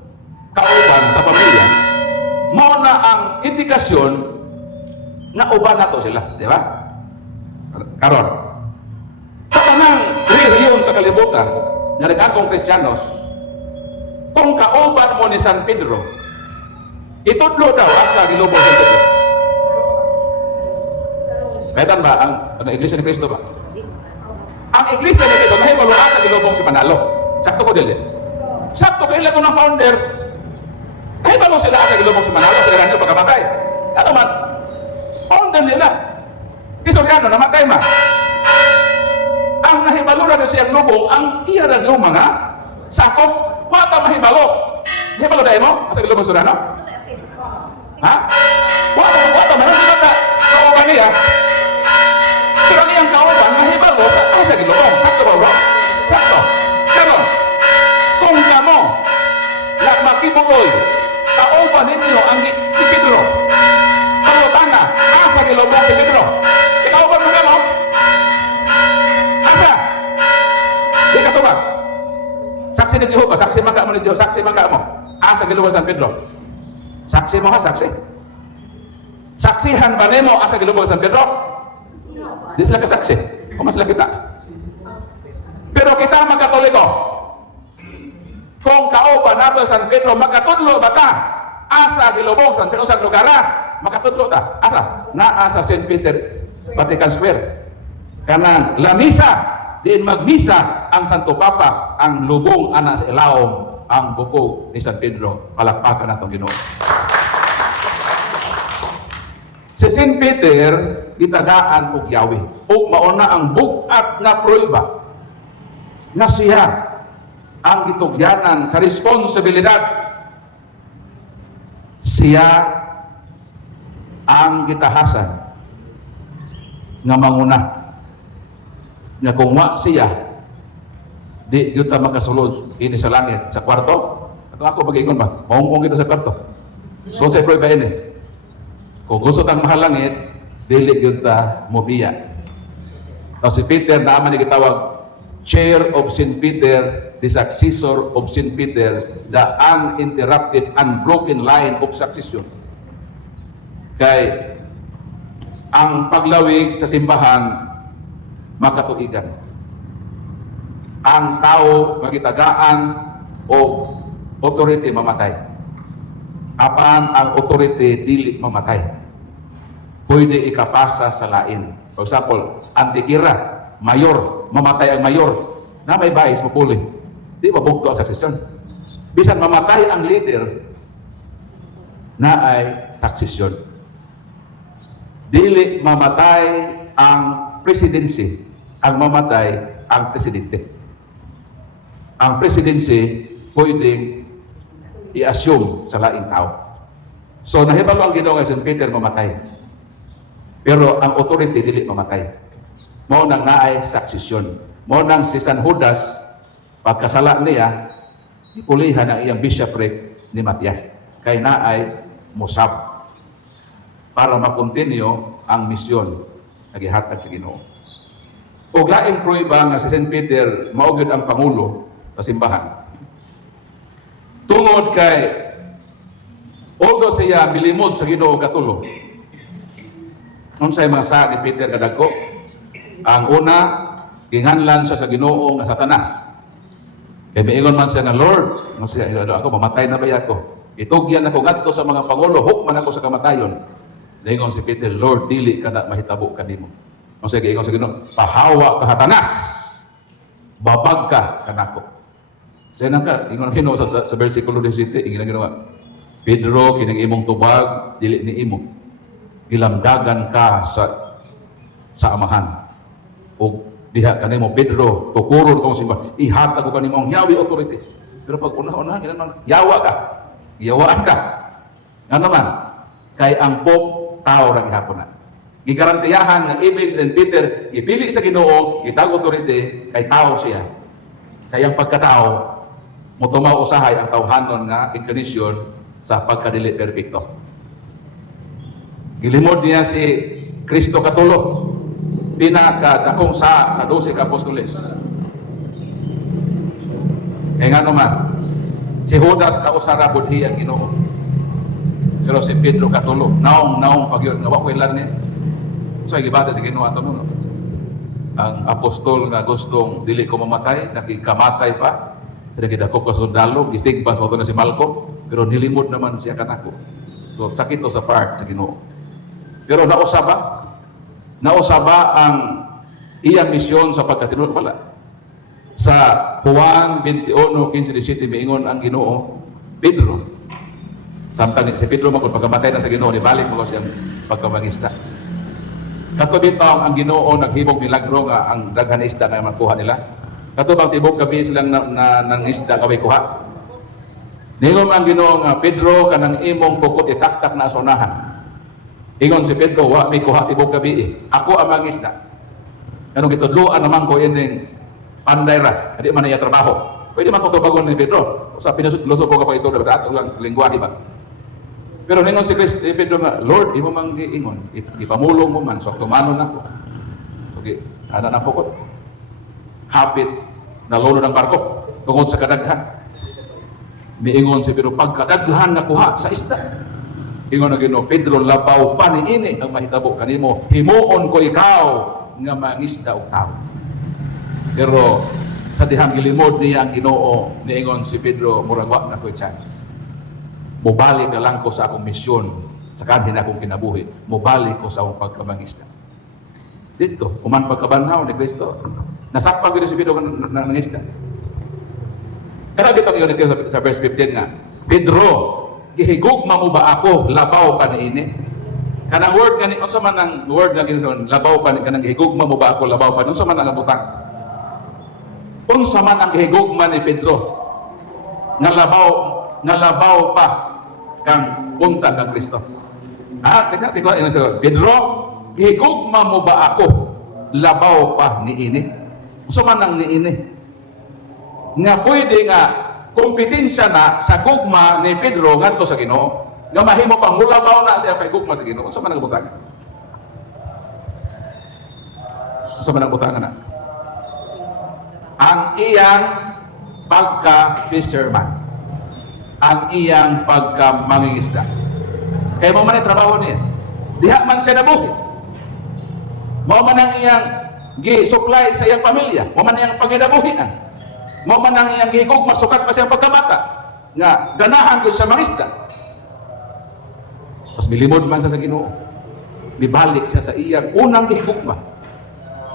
kauban sa pamilya, mao na ang indikasyon na uban nato sila, di ba? Karon, sa tanang rehiyon sa kalibutan, nga nag-akong Kristiyanos, kung kauban mo ni San Pedro, itudlo daw asa gilubong San Pedro. Kaitan ba ang Iglesia ni Cristo ba? Ang Iglesia ni Cristo, nahibalo asa gilubong si Manalo. Sakto ko dili. Sakto kailan ko ng founder, ay balo sila sa gilubong si Manalo sa Iranyo pagkamatay. Ano man, founder nila. Isoryano, namatay man. Ang nahibalo na siyang lubong, ang iya na yung mga sakop, mata mahibalo. Hibalo dahil mo sa gilubong si Iranyo? Ha? Wata, manan sila na kauban niya. Pero niyang kauban, mahibalo sa gilubong. Sakto ba, bro? Sakto. Pero, kung kamo na makibuloy kauban ninyo ang si Pedro pangutana asa gilubong si Pedro kauban mo kamo asa di ka tubag video, saksi man ka mo. Asa giluwas San Pedro. Saksi mo ha, saksi. Saksihan ba nimo asa giluwas San Pedro? Di sila kasaksi. O mas kita. Pero kita mga Katoliko, kung kauban nato San Pedro, makatudlo ba ta? Asa gilubong San Pedro sa lugar makatudlo ta? Asa? Naa sa St. Peter, Vatican Square. Kanang lamisa, diin magmisa ang Santo Papa, ang lubong ana sa ilawom, ang bukog ni San Pedro. Palakpakan nato Ginoo. Si St. Peter, gitagaan og Yahweh. O mauna ang bukat na prueba na siya ang gitugyanan sa responsibilidad. Siya ang gitahasan nga manguna. Nga kung wa siya, di yuta makasulod ini sa langit, sa kwarto. Ato ako mag-ingon ba? Maungkong kita sa kwarto. So sa prueba ini. Kung gusto tang mahalangit, dili yuta mobiya. Tapos si Peter, naaman ni gitawag Chair of St. Peter, the successor of St. Peter, the uninterrupted, unbroken line of succession. Kay ang paglawig sa simbahan, makatuigan. Ang tao magitagaan o authority mamatay. Apan ang authority dili mamatay. Pwede ikapasa sa lain. For example, antikira, mayor, mamatay ang mayor, na may bayis mapuli. Di mabugto ang succession. Bisan mamatay ang leader, na ay succession. Dili mamatay ang presidency, ang mamatay ang presidente. Ang presidency pwedeng i-assume sa laing tao. So nahibalo ang Ginoo kay St. Peter mamatay. Pero ang authority dili mamatay. Mao nang naay succession. Mao nang si San Judas pagkasala niya ipulihan ang iyang bishopric ni Matias kay naay musab para makontinue ang misyon nga gihatag sa Ginoo. Ug laing prueba nga si St. Peter mao gyud ang pangulo sa simbahan. Tungod kay although siya milimod sa Ginoo katulo. Unsay masa ni Peter kadagko? Ang una, ginganlan siya sa Ginoo nga Satanas. Kaya miingon man siya nga, Lord, no siya, ako, mamatay na ba ako? Itugyan ako ngadto sa mga pangulo, hukman ako sa kamatayon. Ingon si Peter, Lord, dili ka na mahitabo kanimo. No siya, ingon sa Ginoo, pahawa ka Satanas, babag ka kanako. Siya nang ka, ingon ang Ginoo sa versikulo 17, ingon ang Ginoo, Pedro, kining imong tubag, dili ni imo. Gilamdagan ka sa amahan. O diha kanimo Pedro, tukuron kong simba, ihatag ko kanimo ang Yahweh authority. Pero pag una-una, yawa ka. Yawaan ka. Ano man? Kay ang Pope, tao ra gihapon na. Gigarantiyahan nga ibig St. Peter, ipili sa Ginoo, itag authority, kay tao siya. Sa iyang pagkatao, mutumaw usahay ang tawhanon nga incarnation sa pagkadili perfecto. Gilimod niya si Kristo katulo, pinakadakong sa 12 ka apostoles. Kaya nga naman, si Judas kausara budhi ang Ginoo. Pero si Pedro katulo, naong pagyon, nga wakoy lang niya. So, gibata si Ginoo ato mo. Ang apostol nga gustong dili ko mamatay, nakikamatay pa. Pinagidako ko sundalo, gistigpas mo na si Malco, pero nilimod naman siya kanako. So, sakit to sa part sa Ginoo. Pero nausaba ang iyang misyon sa pagkatinul pala. Sa Juan 21:15-17 miingon ang Ginoo, Pedro. Samtang si Pedro magkul pagkamatay na sa Ginoo, nibalik mo siyang pagkamangista. Katubitaw ang Ginoo naghimog milagro nga ang daghan isda nga makuha nila. Katubang tibok gabi silang nang isda kaway kuha. Ningon ang Ginoo nga Pedro kanang imong bukot itaktak na asunahan. Ingon si Pedro, wa may kuha tibok gabi eh. Ako ang mangisda. Kanong gitudluan naman ko ining panday ra, hindi man niya trabaho. Pwede man tutubagon ni Pedro. Sa pinasudloso po ka pa istorya sa atong lang lingwahe ba. Pero ningon si Pedro nga, Lord, imo man giingon, ipamulong mo man, so tumanon ako. Okay, ana na pokot. Hapit na lolo ng barko tungod sa kadaghan. Miingon si Pedro, pagkadaghan na kuha sa isda. Ingon na Ginoo, Pedro, labaw pa ni ini ang mahitabo kanimo. Himuon ko ikaw nga mangisda og tao. Pero sa dihang gilimod niya ang Ginoo, niingon si Pedro, murag wa na ko'y chance. Mubalik na lang ko sa akong misyon sa kanhin akong kinabuhi. Mubalik ko sa akong pagkamangisda. Dito, uman pagkabanhaw ni Kristo. Nasakpag yun si Pedro ng isda. Kaya bitang yun sa verse 15 nga, Pedro, gihigugma mo ba ako, labaw pa ni ini? Kanang word nga ni, unsa man ang word nga ginoon, labaw pa ni, kanang gihigugma mo ba ako, labaw pa ni, unsa man ang butang? Unsa man ang gihigugma ni Pedro, nga labaw pa kang punta kang Kristo. Pedro, gihigugma mo ba ako, labaw pa ni ini? Unsa man ang ni ini? Nga pwede nga kompetensya na sa gugma ni Pedro ngadto sa Ginoo, nga mahimo pang mulabaw na siya kay gugma sa Ginoo. Unsa man ang butangan? Unsa man ang butangan na? Ang iyang pagka-fisherman. Ang iyang pagka-mangingisda. Kaya mo man ang trabaho niya. Diha man siya nabuhi. Mo man ang iyang gi-supply sa iyang pamilya. Mo man ang iyang paginabuhian. Mo man ang iyang gihigog, masukat pa siyang pagkamata. Nga, ganahan ko siya mangisda. Mas milimod man siya sa Ginoo. Bibalik siya sa iyang unang gihigugma.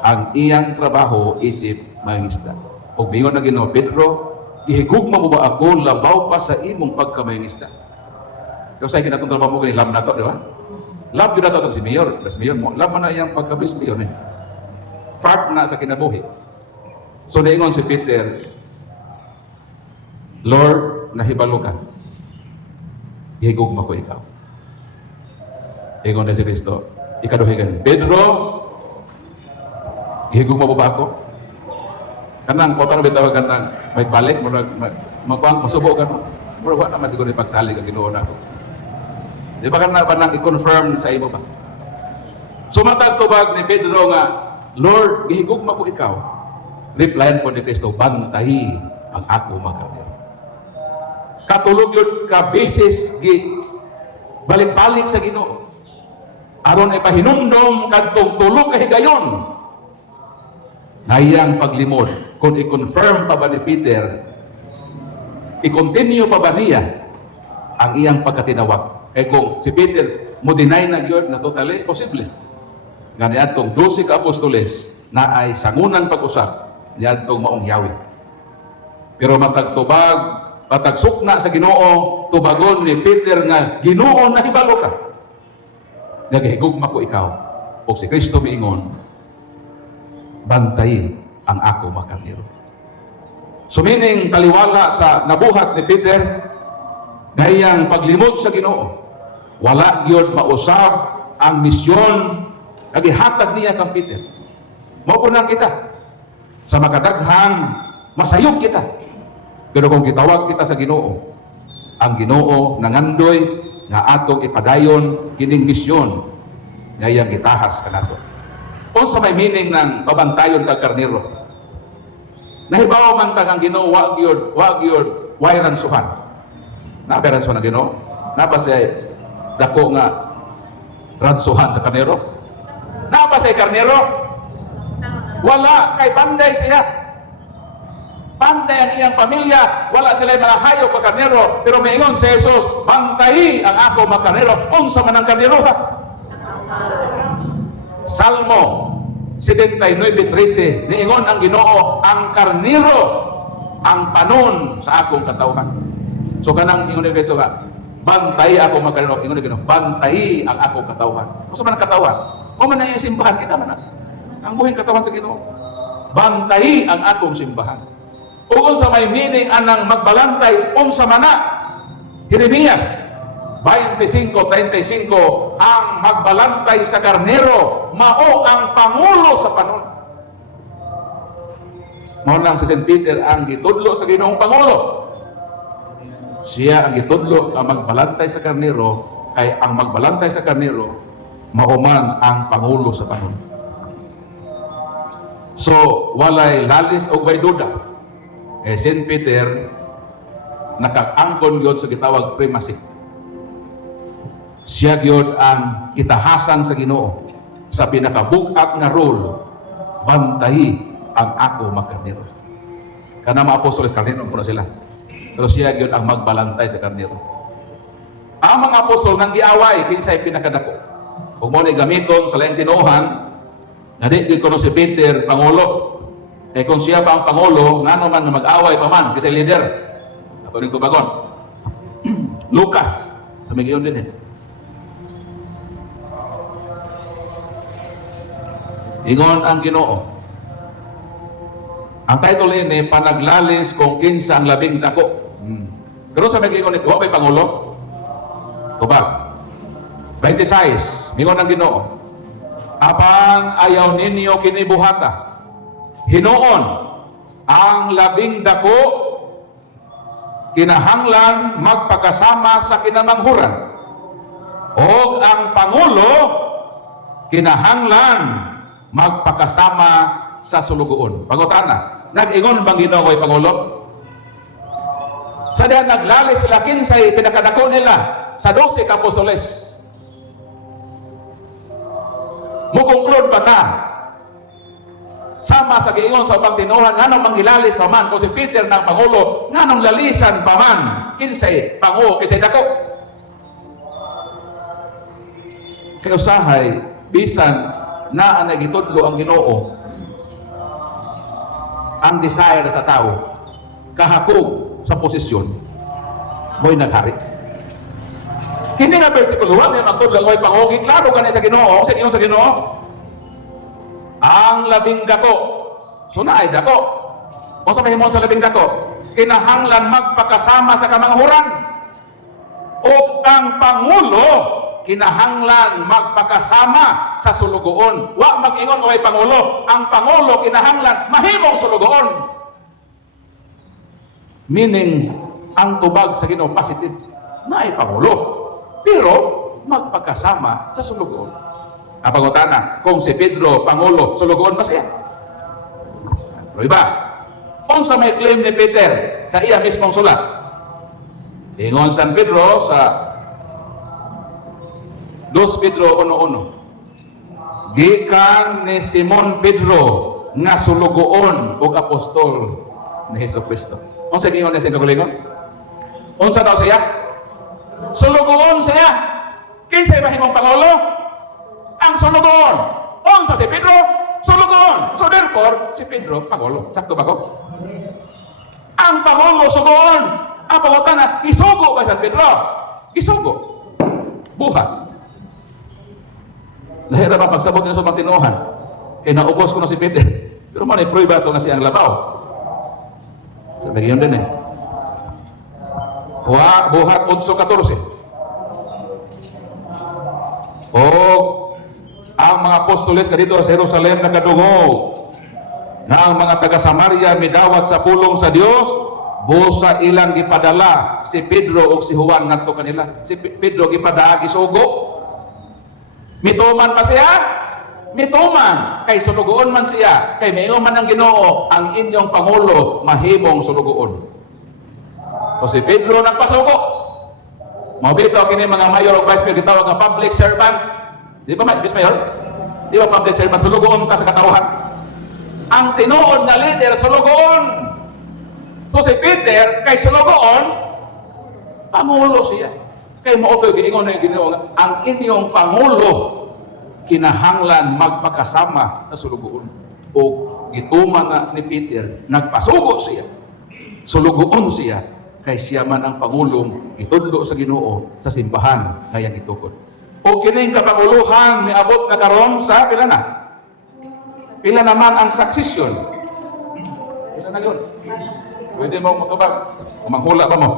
Ang iyang trabaho isip mangisda. O bingon na Ginoo, Pedro, gihigugma mo ba ako, labaw pa sa imong pagkamangisda? Kaya sa'yo kinatong trabaho mo, lab na to, di ba? Lab yun na to si Mayor. Mas Mayor mo, lab na iyang pagkabis Mayor. Part na sa kinabuhi. So, naingon si Peter, Lord, nahibalo ka. Ihigugma ko ikaw. Ingon na si Kristo, ikaduhigan. Pedro, ihigugma mo ba ako? Kanang, potang bitaw ka nang may balik, magpang masubo ka mo. Mura na masiguro ipagsali ka Ginoo na ako. Di ba ka na ba nang i-confirm sa imo ba? Sumatag tubag ni Pedro nga, Lord, ihigugma ko ikaw. Replyan po ni Kristo, bantahi ang ako magkakita. Katulog yun ka basis balik-balik sa Ginoo. Aron ay pahinumdom kadtong tulog kahigayon. Ngayang paglimod, kung i-confirm pa ba ni Peter, i-continue pa ba niya ang iyang pagkatinawag? Eh kung si Peter mo deny na yun na totally, posible. Ganyan itong 12 ka apostoles na ay sangunan pag-usap, yan itong maong yawi. Pero matagtubag, patagsukna sa Ginoo, tubagon ni Peter nga, Ginoo, nahibalo ka. Nagahigugma ko ikaw. O si Kristo miingon, bantay ang ako makarnero. Sumining taliwala sa nabuhat ni Peter, ngayang paglimod sa Ginoo, wala gyud mausab ang misyon, nagihatag niya kang Peter. Maupunan kita, sa makadaghang masayog kita. Pero kung kitawag kita sa Ginoo, ang Ginoo nangandoy nga atong ipadayon kining misyon ngayang gitahas kanato. Unsa may meaning ng babantayon kag karnero? Nahibaw man tag ang Ginoo wa gyud wayran suhan. Naapa ransuhan ang Ginoo? Napa siya dako nga ransuhan sa karnero? Napa siya karnero? Wala, kay panday siya. Panday ang iyang pamilya, wala sila mga hayop o karnero, pero maingon si Jesus, bantahi ang ako mga karnero. Unsa man ang karnero ha? Salmo 79:13, niingon ang Ginoo, ang karnero ang panon sa akong katawhan. So kanang ingon ni Kristo nga, bantahi ako mga karnero, ingon ni Ginoo, bantahi ang akong katawhan. Unsa man ang katawhan? O man ang iyang simbahan, kita man ang buhing katawhan sa Ginoo. Bantahi ang akong simbahan. Ugon sa may meaning anang magbalantay, unsa man na. Jeremias 25:35, ang magbalantay sa karnero, mao ang pangulo sa panon. Mao lang si St. Peter ang gitudlo sa Ginoong Pangulo. Siya ang gitudlo ang magbalantay sa karnero, kay ang magbalantay sa karnero, mao man ang pangulo sa panon. So, walay lalis o way duda. St. Peter, nakakangkon gyud sa gitawag primacy. Siya gyud ang kitahasan sa Ginoo sa pinakabug-at nga role, bantahi ang ako makarnero. Kana mga apostoles karnero po na sila. Pero siya gyud ang magbalantay sa karnero. Ang mga apostol nang giaway kinsay pinakadako. Kung mo ni gamiton sa laing tinuhan, na di ko si Peter pangulo. Kung siya pa ang pangulo, ngano man na mag-away pa man kasi leader. Ato ning tubagon. Lucas sa migiyon din eh. Ingon ang Ginoo. Ang title ini panaglalis kung kinsa ang labing dako. Pero sa migiyon ni wa pay pangulo. Tubag. 26. Mingon ang Ginoo. Apan ayaw ninyo kinibuhata. Hinuon ang labing dako kinahanglan magpakasama sa kinamanghuran. O ang pangulo kinahanglan magpakasama sa sulugoon. Pangutana, nag-ingon bang Ginoo kay pangulo? Sa diyan naglalis sila kinsay pinakadako nila sa 12 ka apostoles. Mukongklud ba ta? Sama sa giingon sa ubang tinuhan, nganong mangilalis pa man kung si Peter ng pangulo, nganong lalisan pa man kinsay pangulo kinsay dako. Kaya usahay, bisan na ang nagitudlo ang Ginoo, ang desire sa tao, kahakog sa posisyon, mo'y naghari. Hindi nga versikulo 1, may magtudlo mo'y pangulo, klaro ka na sa Ginoo, sa ingon sa Ginoo, ang labing dako, sunay dako, o sa mahimon sa labing dako, kinahanglan magpakasama sa kamanghuran, o ang pangulo, kinahanglan magpakasama sa sulugoon. Wa mag-ingon kay pangulo, ang pangulo kinahanglan mahimong sulugoon. Meaning, ang tubag sa Ginoo positive, na ay pangulo, pero magpakasama sa sulugoon. Ang pangutana, kung si Pedro pangulo, sulugoon ba siya? Pero iba, kung sa may claim ni Peter sa iya mismong sulat, ingon San Pedro sa 2 Pedro 1:1. Gikan ni Simon Pedro nga sulugoon ug apostol ni Hesukristo. Unsa giingon ni Sino Kulingon? Unsa daw siya? Sulugoon siya. Kinsay mahimong pangulo? Ang sulugoon. Unsa si Pedro? Sulugoon. So therefore, si Pedro pangulo. Sakto ba ko? Ang pangulo sugoon. Ang pangutana, isugo ba San Pedro? Isugo. Buhat. Lahir na ba pagsabot niya sa mga tinuhan? Kaya naubos ko na si Peter. Pero man, i-prueba ito na siyang labaw. Sabi yun din eh. Buhat 11:14. O ang mga apostoles ka dito sa Jerusalem nakadungog na ang mga taga-Samaria midawat sa pulong sa Dios, busa ilang gipadala si Pedro o si Juan ngadto kanila. Si Pedro gipadala gisugo. Mituman pa siya? Mituman. Kay sulugoon man siya. Kay mayon man ang Ginoo, ang inyong pangulo mahimong sulugoon. O si Pedro nagpasugo. Mabito kini mga mayor o vice mayor gitawag nga public servant. Di ba vice mayor? Di ba public servant sulugoon ka sa katawhan? Ang tinuod na leader sulugoon. So si Peter kay sulugoon, pangulo siya. Kay mo ito giingon na Ginoo, ang inyong pangulo kinahanglan magpakasama sa sulugoon. O gituman na ni Peter, nagpasugo siya. Sulugoon siya, kay siya man ang pangulong itudlo sa Ginoo sa simbahan kaya gitukod. O kining kapanguluhan miabot na karon sa pila na? Pila naman ang succession? Pila na yun? Pwede mo matubag? Manghula pa mo?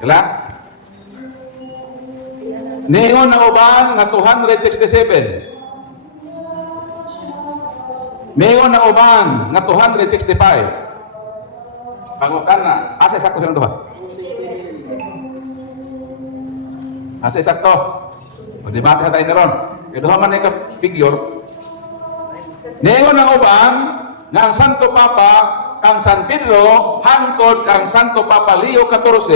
Kala? Ningon na uban nga 267. Ningon na uban nga 265. Pangutan na. Asa sakto silang duha? Asa sakto? O debate tayo karon. Kaya duha man ka figure. Ningon na uban nga ang Santo Papa kang San Pedro hangtod kang Santo Papa Leo XIV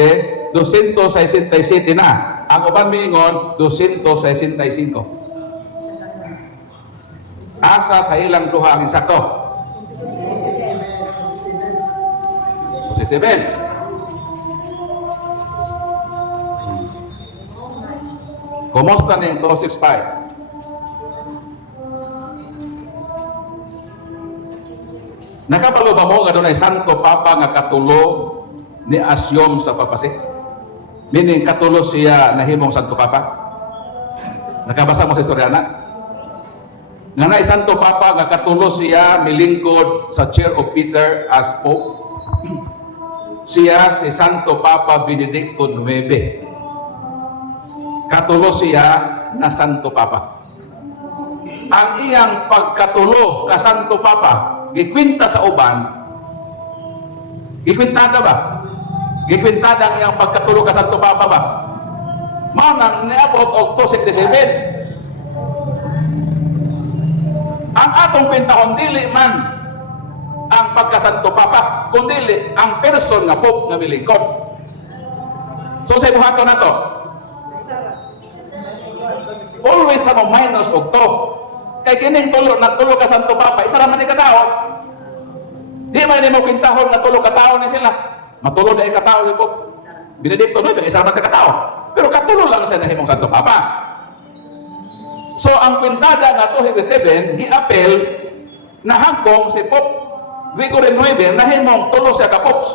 267 na. Ang uban miingon 265. Asa sa ilang duha ang sakto? 67. Kumusta ning 265? Nakabalo ba mo nga dunay Santo Papa nga katulo ni asyom sa papasik? Meaning katulo siya nahimong Santo Papa? Nakabasa mo sa istorya na? Nga na Santo Papa nga katulo siya milingkod sa Chair of Peter as Pope. Siya si Santo Papa Benedicto IX. Katulo siya na Santo Papa. Ang iyang pagkatulo ka Santo Papa gikwinta sa uban, gikwintada ba? Gikwintada ang iyang pagkatulo ka Santo Papa ba? Manang niabot og 267. Ang atong pintahon dili man ang pagkasanto Papa, kundi ang person nga Pope nga milingkod. So sa ibuhaton na to, always na mo minus og to. Kay kining tulo na tulo ka Santo Papa, isa ra man ni katao. Di man ni mo kwintahon na tulo ka tao ni sila. Matulo na ikatao ni Pope Benedicto IX, isa ra man sa katao. Pero katulo lang sa nahimong Santo Papa. So ang kwintada nga 267 gi-apel na hangkong si Pope Gregory IX nahimong tulo siya ka popes.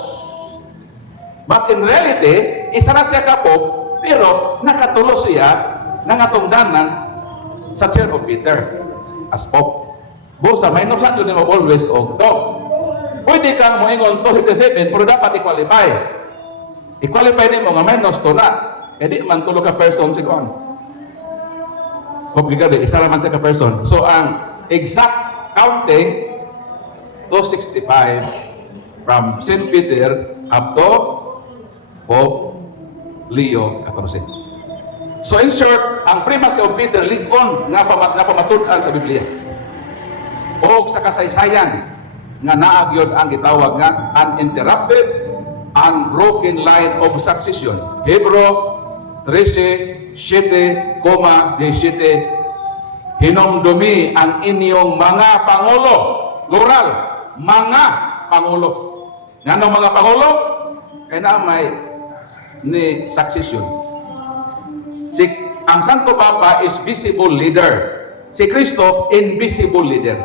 But in reality, isa na siya ka Pope, pero nakatulo siya nangatungdanan sa Chair of Peter as Pope. Busa may nusan doon mo always og to. Pwede kang moingon 267 pero dapat i-qualify. I-qualify nimo nga minus to na. E di man tulo ka person si kon. Pope Gregory, isa naman sa ka person. So ang exact counting 265 from St. Peter up to Pope Leo XIV. So in short, ang primacy of Peter ligon nga pamatud-an sa Biblia. O sa kasaysayan nga naagyon ang gitawag nga uninterrupted, unbroken line of succession. Hebro 13:7, 17 hinomdumi ang inyong mga pangulo, plural, mga pangulo. Nganong mga pangulo? Kaya na may ni succession. Ang Santo Papa is visible leader. Si Kristo, invisible leader.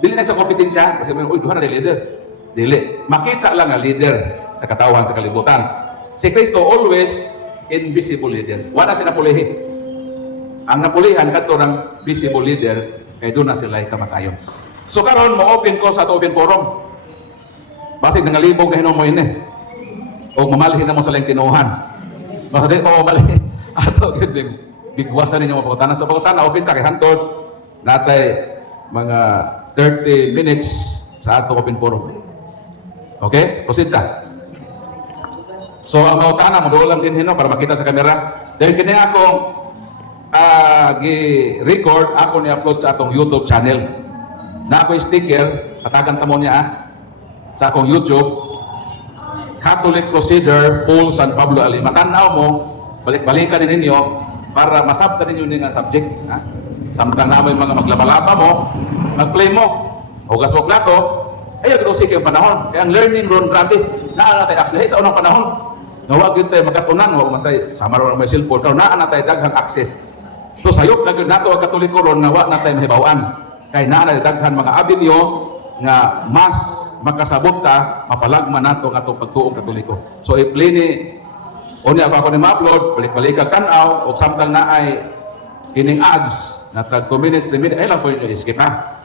Dili na sa kompetensya, kasi may duha na leader. Dili. Makita lang ang leader sa katawan, sa kalibutan. Si Kristo always invisible leader. Wala siya napulihin. Ang napulihan kadto ng visible leader, kay doon na sila kamatayon. So karon mo open ko sa open forum. Basig nangalibog na hinom mo ini. O mamalhin na mo sa lang tinuhan. Bakit o mamalhin? Ato gid bigwasan ninyo mga pagutana. So pagutana open ta kay hantod natay mga 30 minutes sa ato open forum. Okay? Proceed ta. So ang pagutana mo lang din hino para makita sa kamera. Dahil kini akong gi-record ako ni-upload sa atong YouTube channel. Na ako sticker, patagan ta mo niya sa akong YouTube. Catholic Crusader Paul San Pablo Ali. Matanaw mo, balik-balikan din ninyo para masabta ninyo nga subject. Ha? Samtang namin mga maglabalaba mo, mag-play mo, hugas mo plato, ay agrosik yung panahon. Kaya ang learning ron, grabe, naan natin actually sa unang panahon. Nawag yun tayo magkatunan, huwag man tayo, sama ron ang may cellphone, pero naan na tayo daghang access. So sayop na yun nato ang katoliko ron, nawa na tayo mahibawaan. Kaya naan na daghan mga abinyo nga mas makasabot ta, mapalagman nato nga itong pagtuong katoliko. So i-play ni unya ako ni ma-upload, balik-balik ang tanaw, o samtang na ay kining ads, na tag 2 minutes, 3 minutes, ay lang po yung skip ha.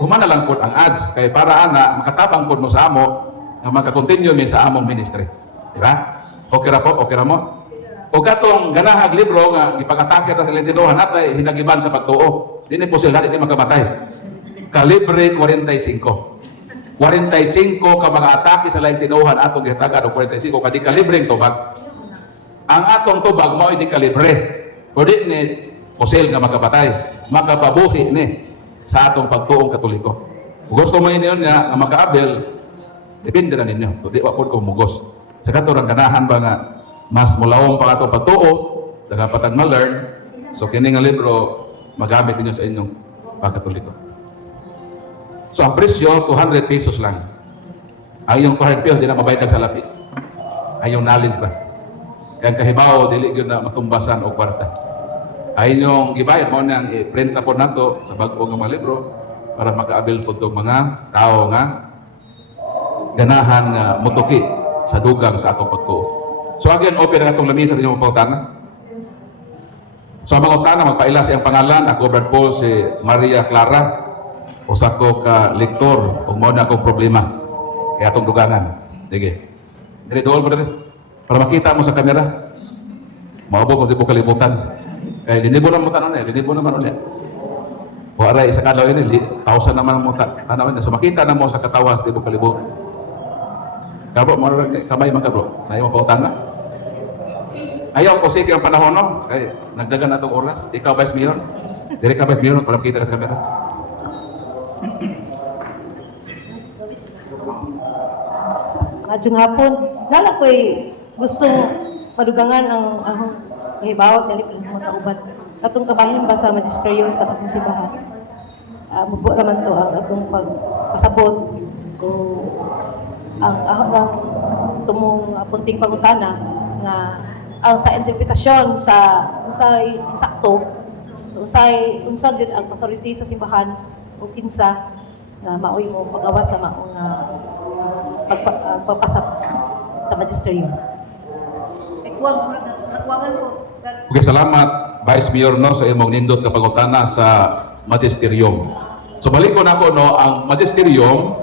Humana lang po ang ads, kaya para ana, makatabang po mo sa amo, na makakontinue mi sa among ministry. Diba? Okay ra po, okay ra mo? O katong ganahag libro nga, ipag-atake ta sa lintinuhan natay, hinagiban sa pagtuo. Di ni po sila, di makamatay. Kalibre 45. 45 ka mga atake sa laing tinuhan atong gihatagan og 45 kadi kalibreng tubag. Ang atong tubag mao di kalibre. Pwede ni pusil nga makapatay, makapabuhi ni sa atong pagtuong Katoliko. Kung gusto mo inyo nga nga makaabel, depende na ninyo. Di wa po ko mugos. Sa katurang ganahan ba nga mas mulawong pa ato pagtuo, daga patag ma-learn. So kini nga libro magamit ninyo sa inyong pagkatoliko. So ang presyo 200 pesos lang. Ang iyong 200 pesos di na mabayad sa lapi. Ay yung knowledge ba? Kaya kahibaw dili gyud na matumbasan o kwarta. Ay yung gibayad mo nang i-print na po nato sa bago nga mga libro para makaabil po itong mga tao nga ganahan nga mutuki sa dugang sa atong pagtuo. So again, open na itong lamisa sa inyong pangutana. So ang pangutana, magpaila sa iyang pangalan, ako Brad Paul, si Maria Clara, usa ko ka lektor, kung mo na akong problema, kaya itong dugangan. Sige. Dili, dool mo rin. Para makita mo sa kamera, maubos mo di mo kalimutan. Kaya linibo na mo tanong niya, linibo naman niya. Wala isa kalaw ini, 1,000 naman mo tanaw niya. So makita na mo sa katawas, di mo kalimutan. Kabro, kamay man kabro. Ayaw mo pautan na. Ayaw ko sige ang panahon no. Ay, nagdagan na itong oras. Ikaw, Vice Mayor. Dili ka, Vice Mayor, para makita ka sa kamera. Madyong hapon, lala ko'y gusto madugangan ang ahong kahibaw, dali ko mga kauban. Atong kabahin ba sa magisterium sa atong simbahan? Mabuo naman to ang atong pagpasabot o ang ahong tumong punting pangutana nga ang sa interpretasyon sa unsay insakto, unsay gyud ang authority sa simbahan o kinsa nga maoy mo pag-awas sa maong pagpasap sa magisterium. Nagkuwangan ko. Okay, salamat Vice Mayor no sa imong nindot nga pangutana sa magisterium. So balik ko na ako no, ang magisterium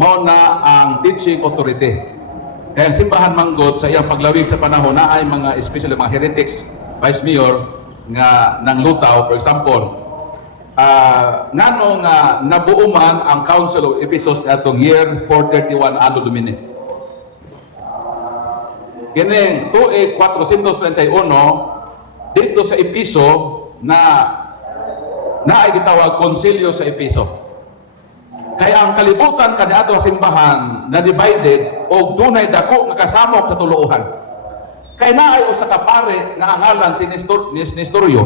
mao na ang teaching authority. Kaya ang simbahan manggod sa iyang paglawig sa panahon na ay mga especially mga heretics, Vice Mayor nga nang lutaw, for example, ngano nga nabuo man ang Council of Ephesus atong year 431 Anno Domini. Kini tuig 431 dito sa Episo na ay gitawag Konsilyo sa Episo. Kaya ang kalibutan kaniadto sa simbahan na divided og dunay dako nga kasamok sa tuluohan. Kaya naay usa ka pare nga angalan si Nestorio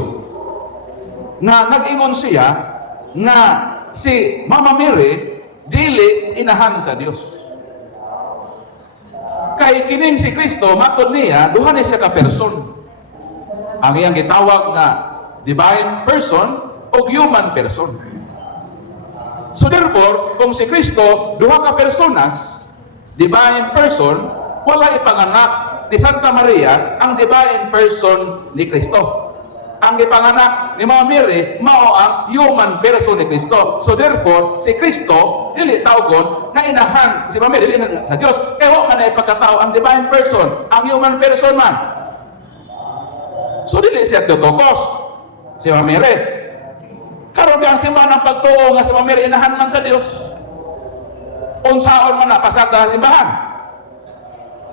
na nag-ingon siya na si Mama Mary dili inahan sa Dios. Kay kining si Kristo matud niya duha ni siya ka person. Ang iyang gitawag nga divine person o human person. So therefore, kung si Kristo duha ka personas, divine person, wala ipanganak ni Santa Maria ang divine person ni Kristo. Ang ipanganak ni Mama Mary mao ang human person ni Kristo. So therefore, si Kristo dili tawgon nga inahan si Mama Mary dili inahan sa Dios. Kaya wa man ay pagkatao ang divine person, ang human person man. So dili siya tutokos si Mama Mary. Karon ang simbahan ng pagtuo nga si Mama Mary inahan man sa Dios. Unsaon man napasag sa simbahan.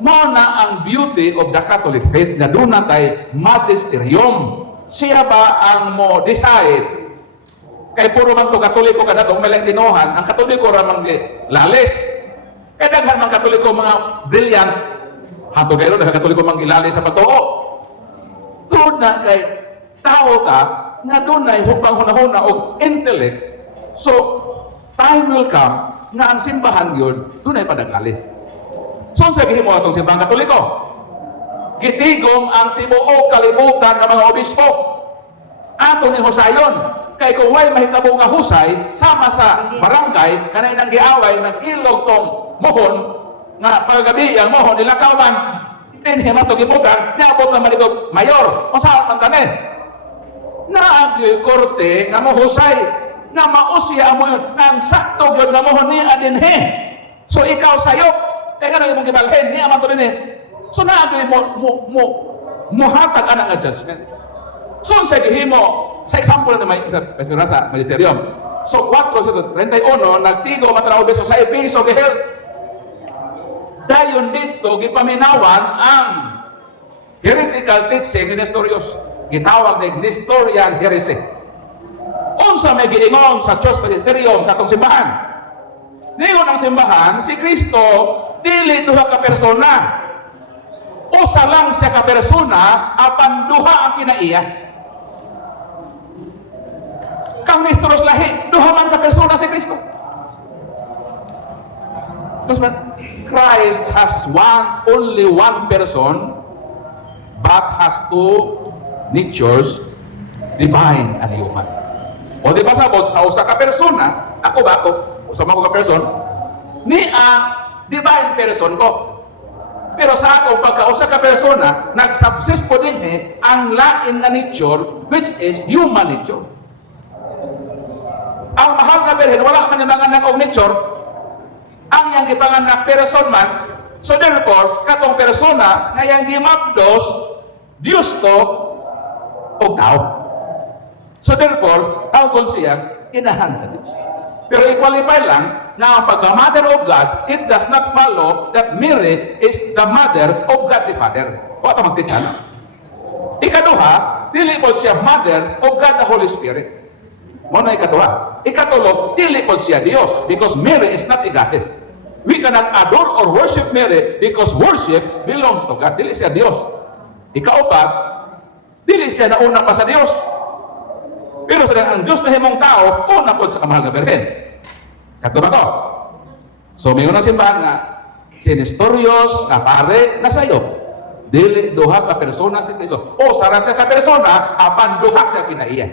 Mao na ang beauty of the Catholic faith nga doon natay magisterium. Siya ba ang mo decide? Kay puro man to Katoliko kada tong may tinuhan, ang Katoliko ra man lalis. Kay daghan man Katoliko mga brilliant. Hato gayro daghan Katoliko man gilalis sa pagtuo. Doon na kay tao ta nga dunay hupang hunahuna og intellect. So time will come nga ang simbahan yun dunay padagalis. So sa gihimo atong simbahang Katoliko, gitigom ang tibuok kalibutan ng mga obispo. Ato ni Husayon, kay kung way mahitabo nga husay, sama sa barangay, kanay nang giaway, nag-ilog tong mohon, nga paggabi ang mohon, nilakawan, tinhi mato gibugan, niabot naman ito, mayor, o saan man kami? Naagyo'y korte, nga mohusay, nga mausya mo yun, nga sakto yun, nga mohon ni adinhe. So ikaw sayo, kaya nga nang imong gibalhin, niya man to rin eh. So naagay mo hatag anang adjustment. So sa gihimo, sa example na may sa sa magisterium. So 431 nagtigo matraw beso sa Episo gihel. Dayon dito gipaminawan ang heretical teaching ni Nestorius. Gitawag na Nestorian heresy. Unsa may giingon sa Diyos magisterium sa atong simbahan? Ningon ang simbahan, si Kristo dili duha ka persona. Usa lang siya ka persona, apan duha ang kinaiya. Kang Nestros lahi, duha man ka persona si Kristo. Christ has only one person, but has two natures, divine and human. O di ba sabot sa usa ka persona, ako ba ako? Usa man ko ka person, ni divine person ko. Pero sa ako, pagka-usa ka persona, nag-subsist po din ang lain na nature, which is human nature. Ang mahal na Birhen, wala man yung mga anak og nature, ang yang gipanganak person man, so therefore, katong persona na yang gimabdos, Diyos to, o tao. So therefore, tawgon siya, inahan sa Diyos. Pero i-qualify lang na ang pagka-mother of God, it does not follow that Mary is the mother of God the Father. O ito magtitsa na. Ikaduha, dili po siya mother of God the Holy Spirit. Muna ikaduha. Ikatulo, dili po siya Diyos because Mary is not a goddess. We cannot adore or worship Mary because worship belongs to God. Dili siya Diyos. Ikaupat, dili siya nauna pa sa Diyos. Pero sa ang Diyos na himong tao, una po sa kamahal na Birhen. Sakto ba ko? So, may unang simbahan nga, si Nestorios, kapare, nasayo. Dili duha ka persona si Kristo. O sara siya ka persona, apan duha siya kinaiya.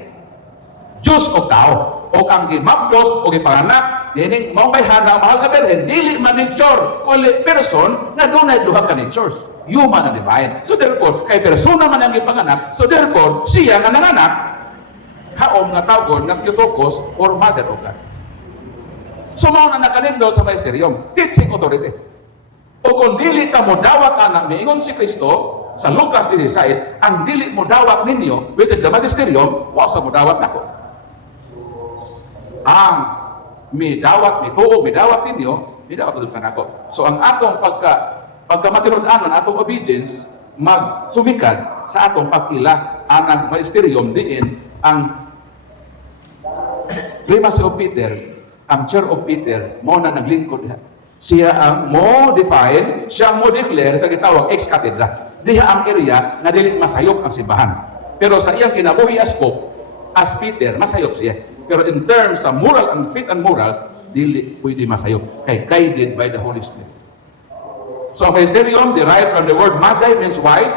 Diyos o tao. O ang gimabdos, o gipanganak, dining mong bayhan ang mahal na Birhen, dili man nature, kundi person, na doon ay duha ka natures. Human and divine. So therefore, kay persona man ang gipanganak, so therefore, siya nga nanganak, haom nga tawgon ng Theotokos or Mother of God. So mao na nakalindot sa magisterium, teaching authority. O kung dili ka mo dawat anak, miingon si Kristo sa Lucas 16, ang dili mo dawat ninyo, which is the magisterium, wasa mo dawat nako. Ang midawat ninyo, midawat mo nako. So ang atong pagka matinud-anon, atong obedience, magsumikad sa atong pag-ila anang magisterium diin ang primacy of Peter, ang chair of Peter, mo na naglingkod diha. Siya ang mo define, siya mo declare sa gitawag ex cathedra. Diha ang area na dili masayop ang simbahan. Pero sa iyang kinabuhi as Pope, as Peter, masayop siya. Pero in terms sa moral and faith and morals, dili pwede masayop. Kay guided by the Holy Spirit. So ang magisterium derived from the word magi means wise,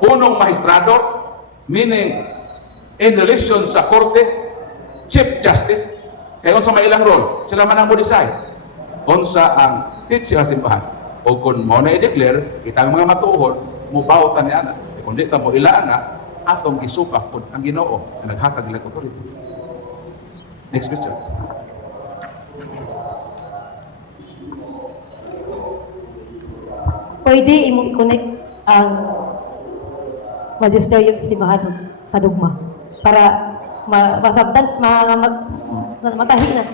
punong magistrado, meaning in relation sa korte, chief justice, kaya unsa may ilang role, sila man ang mo decide unsa ang teach sa simbahan. O kung mo na i-declare, kitang mga matuhod, mubawtan niya na. Kung di ka mo ilaan na, atong isupak po ang Ginoo na naghatag ng authority. Next question. Pwede imong i-connect ang magisterium sa simbahan sa dogma para masabtan, matahin na.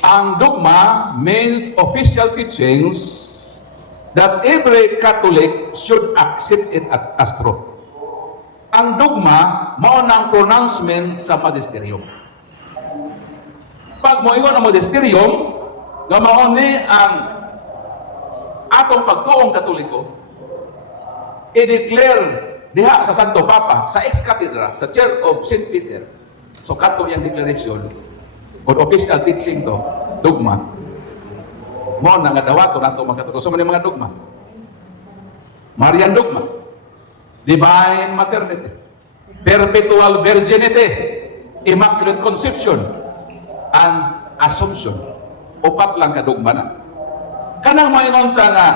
Ang dogma means official teachings that every Catholic should accept it as true. Ang dogma, mao ang pronouncement sa magisterium. Pag mo ingon ang magisterium, nga mao ni ang atong pagtuong Katoliko, i-declare diha sa Santo Papa, sa ex-cathedra, sa Church of St. Peter. So kato yung declaration, o official teaching to, dogma. Mo na nga dawato nato mga Katoliko. So mga dogma. Marian dogma, divine maternity, perpetual virginity, immaculate conception, and assumption. Upat lang ka dogma na. Kanang maingon ta nga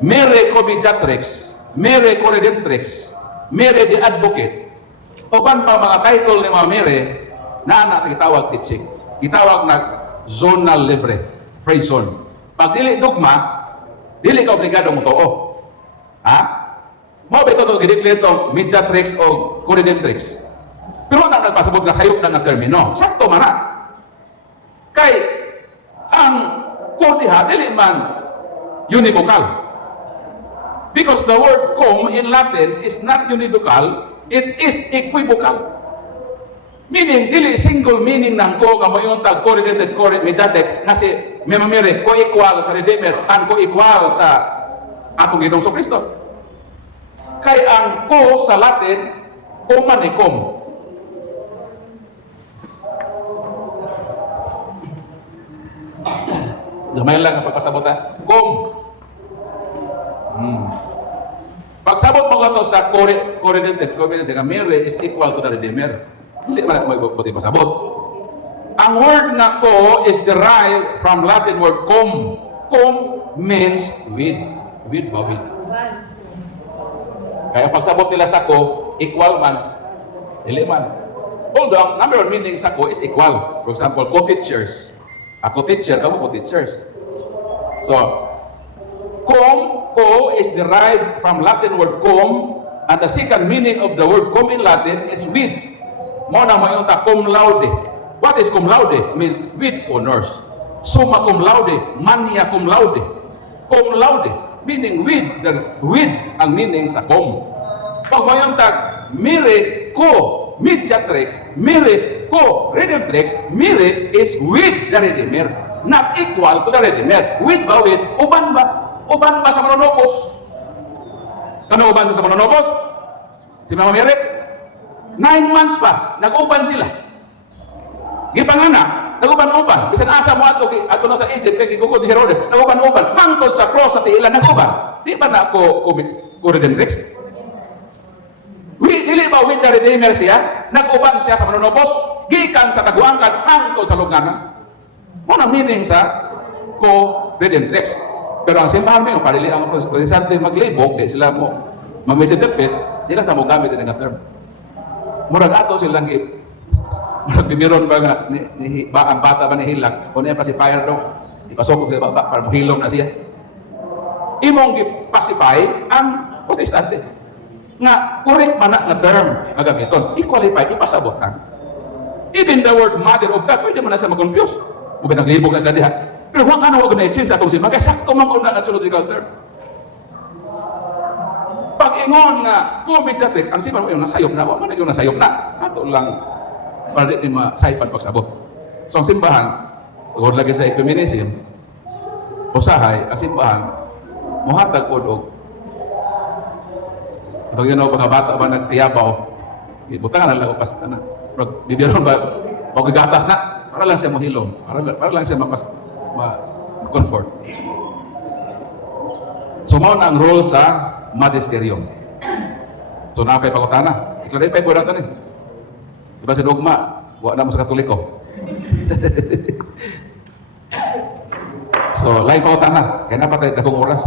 Mary Comediatrix, Mary Corredemptrix, Mary the Advocate, uban pa mga title ni mga Mary na sa gitawag teaching. Gitawag na zonal libre, free zone. Pag dili dogma, dili ka obligado mo tuo. Ha? Mo ba ito gideclare to mediatrix o corredemptrix? Pero na nagpasabot na sayop na nga termino. Sakto man na. Kay ang Kurdiha, dili man univocal. Because the word cum in Latin is not univocal, it is equivocal. Meaning, dili single meaning ng ko, kamo yung tag co-redemptrix, co-mediatrix, nga si Memamiri, co-equal sa Redeemer, and co-equal sa atong Ginoong Kristo. Kay ang ko sa Latin, man ay com. Gamay lang ang pagpasabutan. Com. Pagsabot mo ka to sa co-redemptrix, co-mediatrix, Mary is equal to the Redeemer. Hindi man ako magpuputi pasabot. Ang word na ko is derived from Latin word cum. Cum means with. With ba with? Kaya pagsabot nila sa ko, equal man, dili man. Although ang number one meaning sa ko is equal. For example, co-teachers. Ako teacher, kamo co-teachers. So, ko is derived from Latin word cum, and the second meaning of the word cum in Latin is with. Mo na mo yung ta cum laude. What is cum laude? Means with honors. Summa cum laude, mania cum laude. Cum laude, meaning with ang meaning sa cum. Pag mo yung tag mire ko mediatrix, mire ko redemptrix, mire is with the Redeemer, not equal to the Redeemer. With ba with? Uban ba? Uban ba sa manonopos? Ano uban sa manonopos? Si Mama Mire? 9 months pa, nag-uban sila. Gipangana, nag-uban-uban. Bisan asa mo ato na sa Egypt, kay gigugod ni Herodes, nag-uban-uban. Hangtod sa cross sa tiilan, nag-uban. Di ba na ako redemptrix? Dili ba with the Redeemer siya? Nag-uban siya sa manunopos, gikan sa kaguangkan, hangtod sa luganan. Mo na meaning sa co-redemptrix. Pero ang simbahan mo, palili ang presente maglibok, di sila mo mamisidipit, di lang tamo gamit din ang term. Murag ato silang murag bimiron ba nga ang bata ba ni Hilak kung niya pacifier daw ipasok ko sa baba para mahilom na siya imong gipacify ang protestante nga correct man na nga term nga gamiton i-qualify ipasabotan even the word mother of God pwede man na sa mag-confuse kung naglibog na sila diha pero huwag ano huwag na-exchange sa atong simba kaya sakto man kung na theological term pag-ingon nga, co-mediatrix, ang simbahan mo yung nasayop na, wala yung nasayop na. Ato lang, para di masaypan pagsabot. So ang simbahan, tungkol lagi sa ecumenism, usahay, ang simbahan, muhatag o pag yun o, mga bata ba nagtiyabaw, ibutangan na lang o pas, bibiron ba, o gagatas na, para lang siya mahilom, para lang siya ma-comfort. So, mo na ang role sa magisterium. So, nakakay pagkutana. I-clarify po natin eh. Diba si Dogma, wala na mo sa Katoliko. So, lain pagkutana. Kaya napatay, dakong oras.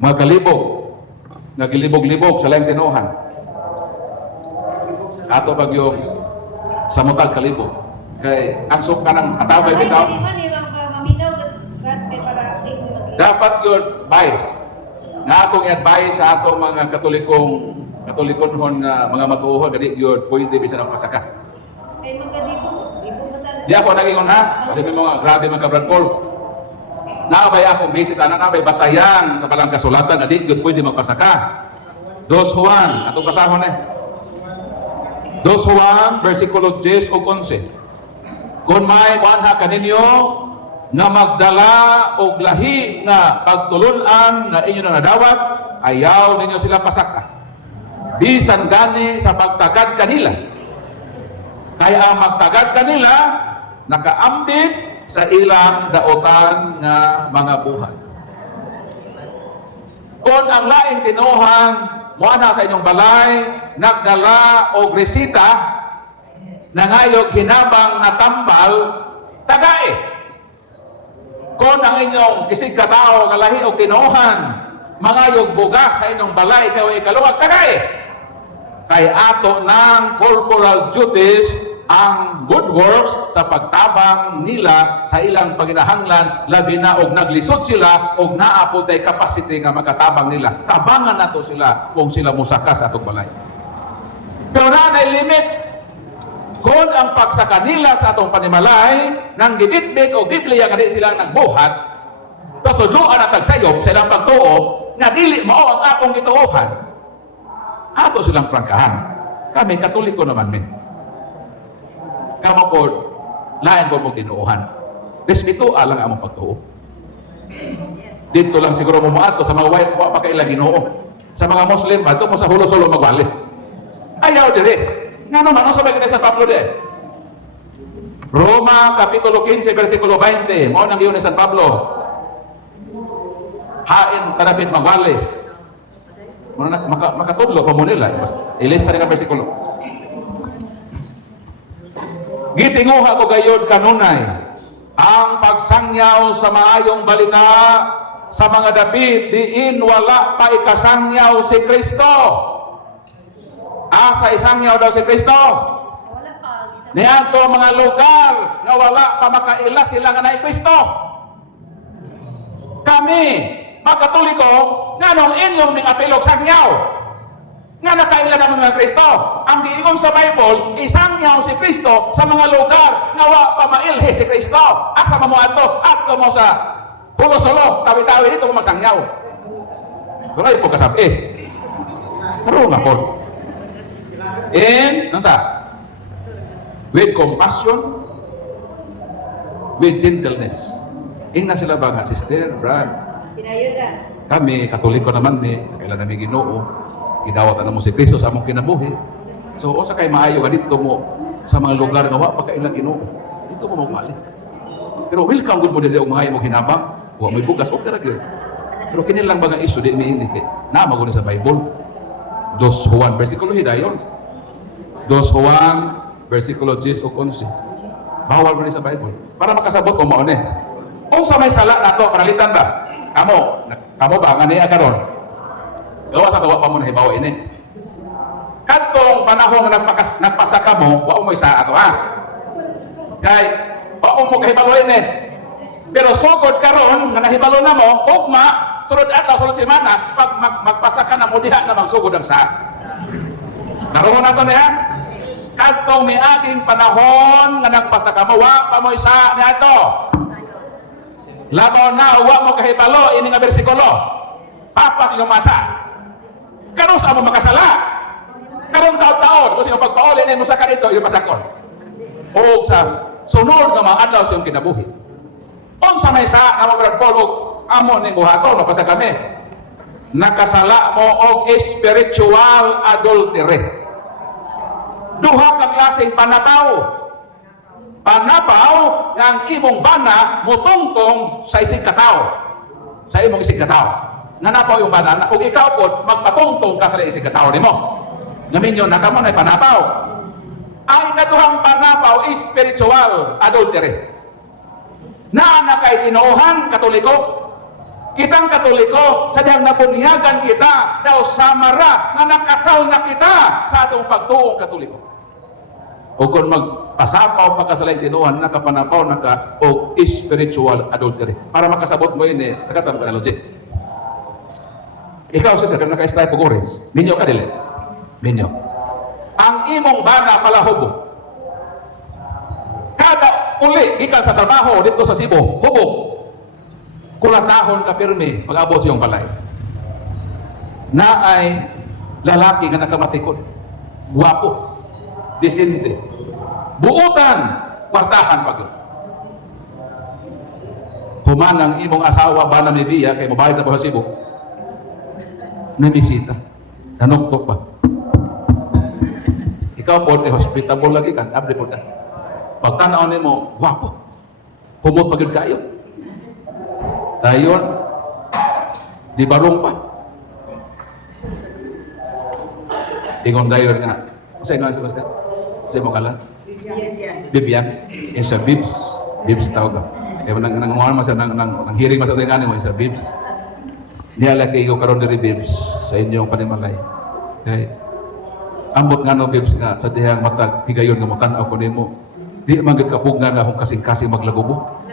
Mga kalibog, nagilibog-libog sa laing tinuhan. Ato pag yung samutag kalibog. Kay ang suka ng atabay bitaw. Dapat yun, vice. Nga akong i-advise sa atong mga katolikon nga mga matuhon, gadi yun, pwede bisa ng pasaka. Di ako nag-ingon ha, kasi may mga grabe mga Brad Paul. Naabay akong basis, naabay batayan sa palang kasulatan, gadi yun, pwede magpasaka. 2 Juan, atong kasahon eh. 2 Juan, versikulo 10 o 11. Kung may wanha kaninyo, nga magdala og lahi nga pagtulunan nga inyo na nadawat, ayaw ninyo sila pasaka. Bisan gani sa pagtagad kanila. Kaya ang magtagad kanila, nakaambit sa ilang daotan nga mga buhay. Kung ang laing tinuhan, muana sa inyong balay, nagdala og resita, nangayog hinabang na tambal, tagae. Kung ang inyong isig katao nga lahi o tinuhan, mga yung bugas sa inyong balay, ikaw ay kaluwag, tagay! Kay ato ng corporal duties ang good works sa pagtabang nila sa ilang paginahanglan, labi na og naglisod sila og naapod ay capacity nga makatabang nila. Tabangan nato sila kung sila musaka sa atong balay. Pero na limit. Kung ang pagsaka nila sa atong panimalay, nang gibitbit o Biblia kadi sila nagbuhat, pasudluan at tagsayop sa ilang pagtuo, nga dili mao ang akong gituohan. Ato ato silang prangkahan. Kami, Katoliko naman min. Kamo po, lain po mong tinuuhan. Respeto alang among pagtuo. Dito lang siguro mo ato sa mga white pa kaila Ginoo. Sa mga Muslim, ato mo sa hulo-sulo magwali. Ayaw dire. Nga naman, ano sabi ka sa Pablo dire? Roma, Kapitulo 15, versikulo 20. Mo nang yun ni San Pablo. Hain, tarapit magwali. Makatudlo pa mo nila. Ilista rin ang versikulo. Gitinguha ko gayod kanunay ang pagsangyaw sa maayong balita sa mga dapit diin wala pa ikasangyaw si Kristo. Asa isangyaw daw si Kristo? Niadto mga lugar nga wala pa makaila sila nga na Kristo. Kami, mga Katoliko, nganong inyong ning apilog sangyaw nga nakaila naman mga Kristo. Ang giingon sa Bible, isangyaw si Kristo sa mga lugar nga wa pa mailhi si Kristo. Asa mo ato? Ato mo sa pulo-sulo, tawi-tawi dito mo masangyaw. Wala po kasabi. Pero nga po. And, nasa? With compassion, with gentleness. Ingna sila ba nga, sister, brad? Kami, Katoliko naman ni, kailan namin Ginoo, gidawat na mo si Kristo sa among kinabuhi. So, o sa kay maayo ka dito mo sa mga lugar nga wa pa kailang Ginoo. Dito mo magmali. Pero welcome good mo dili og mga imong hinabang, wa may bugas okay ra gyud. Pero kini lang ba nga issue di miinit kay na maguna sa Bible. 2 Juan versikulo hidayon. 2 Juan versikulo 10 o 11. Bawal mo ni sa Bible. Para makasabot mo mao ni. Unsa may sala nato panalitan ba? Kamo ba nga niya karon? Gawa sa tawa pa mo na hibaw ini. Kadtong panahon nga nagpasaka mo, wa mo isa ato ha. Kay wa mo kahibalo ini. Pero sugod karon nga nahibalo na mo, ugma sunod adlaw sunod semana pag magpasaka na mo diha na magsugod ang sa. Karon nato niya. Kadtong miaging panahon nga nagpasaka mo, wa pa mo isa ni ato. Labaw na wa mo kahibalo ini nga bersikulo. Papas yung masa. Karon sa mo makasala. Karon taon-taon kasi yung pagpauli mo sa kanito yung pasakon. O sa sunod nga mga adlaw sa iyong kinabuhi. Unsa may sa nga magpolog amo ning buhaton no pasa kami. Nakasala mo og spiritual adultery. Duha ka klaseng panataw. Panapaw nga ang imong bana mutungtong sa isig katao. Sa imong isig katao. Nanapaw yung bana, kung ikaw po, magpatungtong ka sa isig katao nimo. Ngamin yun, nakamo na panapaw. Ang ikaduhang panapaw is spiritual adultery. Na kay tinuuhan, Katoliko. Kitang Katoliko, sadyang nabunyagan kita, daw samara, na nakasal na kita sa atong pagtuong Katoliko. O kung magpasapaw pagkasalay tinuhan, nakapanapaw o spiritual adultery. Para makasabot mo yun nakatamang analogy. Ikaw siya, kung naka-strike o orange, minyo ka dili. Minyo. Ang imong bana palahubo. Kada uli, ikan sa trabaho dito sa Cebu, hubo. Kulatahon ka pirmi, pag-abot siyong balay. Na ay lalaki nga nakamatikod. Guwapo. Disinte. Buutan, kwartahan pag humanang imong asawa ba na may biya kay mabalik na po sa Cebu namisita nanuktok pa ikaw po kay hospitable lagi kan abdi po ka pagtanaw nimo wapo humot pagid kayo dayon di barong pa ingon dayon nga sa ingon sa basta sa mo kala Bibian, yung sa Bibs tawag ka. Eh, nangunguhan mo sa, nang hearing mo sa tingin mo, sa Bibs. Nialaki ko karon diri Bibs sa inyong panimalay. Okay. Ambot nga no Bibs nga, sa dihang matag, higayon nga matanaw ko nimo. Di manggit kapug nga akong kasing-kasing maglagubo.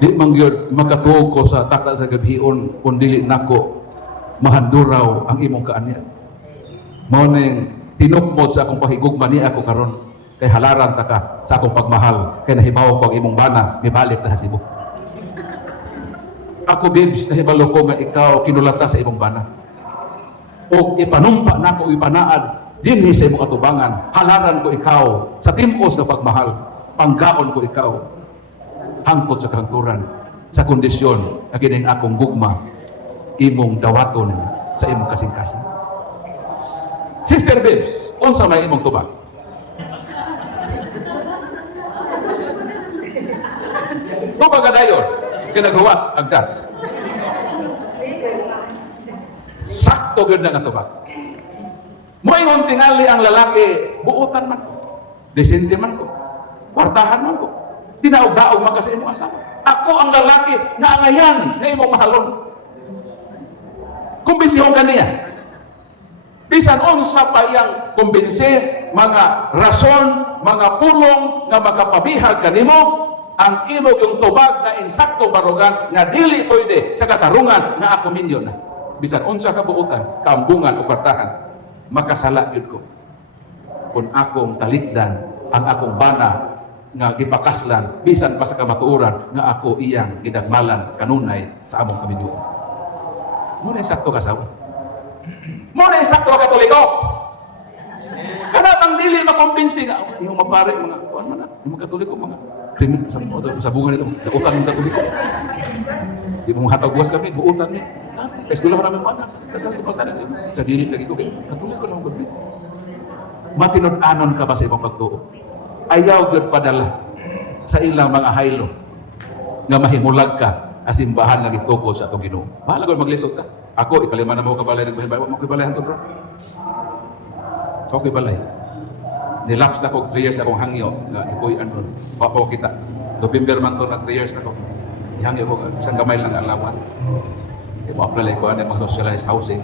Di manggit makatuog ko sa takta sa gabion, kung dili nako mahanduraw ang imong kaanya. Mao ning tinukmod sa akong pahigugma ni ako karon kay halaran ta ka sa akong pagmahal kay nahibaw ko ang imong bana mibalik ta sa Cebu. Ako Bibs nahibalo ko nga ikaw kinulata sa imong bana. o ipanumpa na ko ipanaad dinhi sa imong atubangan, halaran ko ikaw sa timos na pagmahal, panggaon ko ikaw hangtod sa kahangturan sa kondisyon na kining akong gugma imong dawaton sa imong kasing-kasing. Sister Babes, unsa may imong tubag? Tubag dayon kinaghuwat ang das. Sakto gyud na nga tubag. Moingon tingali ang lalaki, buutan man ko, disente man ko, kwartahan man ko, dinaog-daog man ka sa imong asawa. Ako ang lalaki nga angayan na imong mahalon. Kumbensyon ka niya. Bisan unsa pa iyang kumbinsi, mga rason, mga pulong nga makapabihag kanimo, ang imo yung tubag na insakto barugan nga dili pwede sa katarungan nga ako minyo na. Bisan unsa ka buutan, kaambungan o kwartahan, makasala yun ko. Kung akong talikdan ang akong bana nga gipakaslan, bisan pa sa kamatuoran nga ako iyang gidagmalan kanunay sa among kamiduan. Muna yung sakto kasawa. Muna yung sakto katoliko. Kanatang dili makumbinsi nga, yung mapare, mga kuwan man na, yung mga katoliko, mga krimen sa bunga nito, nautan ng katoliko. Di mo hatag-buwas kami, buutan ni. Eskwela ko namin mana, sa dili lagi ko, katoliko naman gabi. Matinud-anon ka ba sa ibang pagtuo? Ayaw gyud padala sa ilang mga haylo nga mahimulag ka as simbahan nga gitukod sa atong Ginoo. Bahala gyud maglisod ta. Ako ikalima na mo kabalay nagbahay, mo kabalay hantud bro. Okay balay. Nilaps na ko 3 years akong hangyo nga ipoy ano, papo kita. November man to nag 3 years na ko. Ihangyo ko isang gamay lang alawan. Mo apply ko ani mga socialized housing.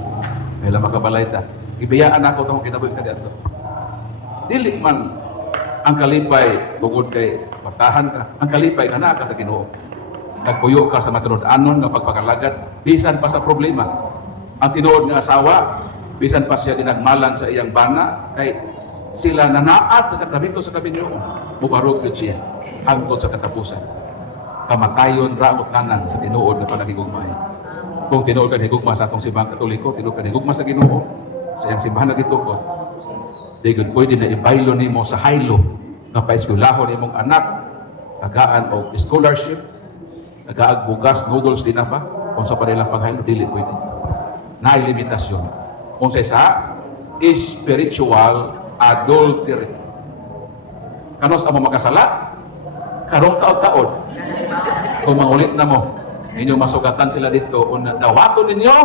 May lang makabalay ta. Ibiyaan ako tong kinabuhi ka dito. Dili man ang kalipay tungod kay partahan ka, ang kalipay nga naa ka sa Ginoo. Nagpuyo ka sa matinud-anon nga pagpakalagad, bisan pa sa problema. Ang tinuod nga asawa, bisan pa siya dinagmalan sa iyang bana, kay sila nanaat sa sakramento sa Ginoo. Mubarog gyud siya hangtod sa katapusan. Kamatayon raot tanan sa tinuod nga panagigugmay. Kung tinuod ka higugma sa atong simbahang Katoliko, tinuod ka higugma sa Ginoo, sa iyang simbahan na gitukod, di gud pwede na ibaylo nimo sa haylo nga paeskwelahon imong anak, tagaan og scholarship, tagaag bugas, noodles din na ba? Kung sa panilang paghaylo, dili pwede. Naay limitasyon. Kung sa isa, spiritual adultery. Kanos amo makasala? Karong taon-taon. Kung mangulit na mo, inyo masugatan sila dito, kung dawato ninyo,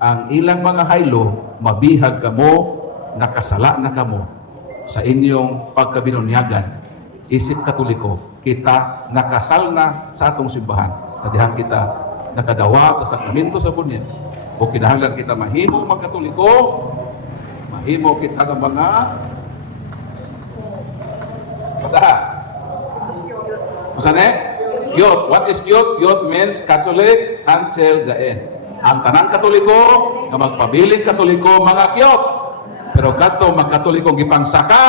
ang ilang mga haylo, mabihag kamo, nakasala na kamo sa inyong pagkabinunyagan. Isip Katoliko, kita nakasal na sa atong simbahan. Sa dihang kita nakadawa sa sakramento sa bunyan. O kinahanglan kita mahimo magkatoliko, mahimo kita ng mga basaha. Masan Cute. What is cute? Cute means Catholic until the end. Ang tanang Katoliko, nga magpabiling Katoliko, mga cute. Pero kadto magkatoliko gipangsaka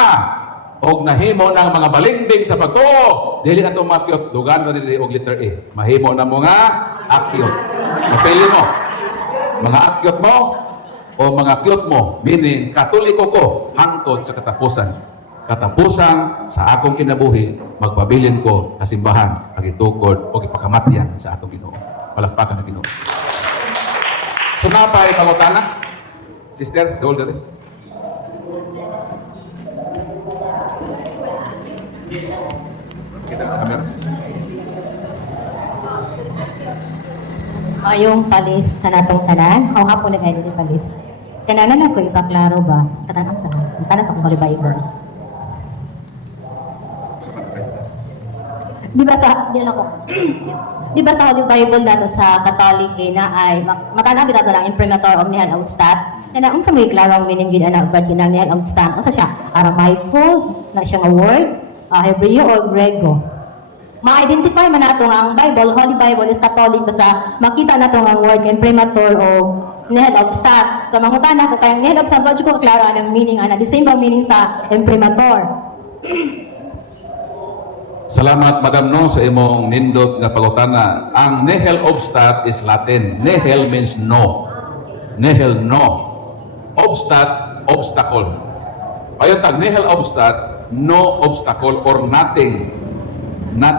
og nahimo ng mga balingbing sa pagtuo, dili na to mga cute. Dugan na dili og letter A. Mahimo na mga akyot. Mapili mo. Mga akyot mo o mga cute mo, meaning Katoliko ko hangtod sa katapusan. Katapusan sa akong kinabuhi, magpabilin ko sa simbahan, agitukod o ipakamatyan sa atong Ginoo. Palakpakan ng Ginoo. Sumapay pangutana. Sister, dol dali. Kita sa camera. Ayong palis sa natong tanan, ang hapon na kayo palis. Kananan ako ipaklaro ba? Katanang sa tanan sa Holy Bible. Di ba sa Di ba sa Holy Bible dato sa Catholic na ay matanabi dato lang imprimatur omnihan austat. Na ang sa may klaro ang meaning gid ana bad kinahanglan austat. Asa siya? Aramaico na siya nga word, Hebreo o Grego. Ma-identify man nato nga ang Bible, Holy Bible is Catholic basta makita nato nga word kay imprimatur o nihel of stat. So mangutana ko kay nihel of stat ko klaro ang meaning ana. The same ba meaning sa imprimatur? Salamat Madam No sa imong nindot nga pangutana. Ang nihil obstat is Latin. Nihil means no. Nihil no. obstat, obstacle. Ayon tag nihil obstat, no obstacle or nothing na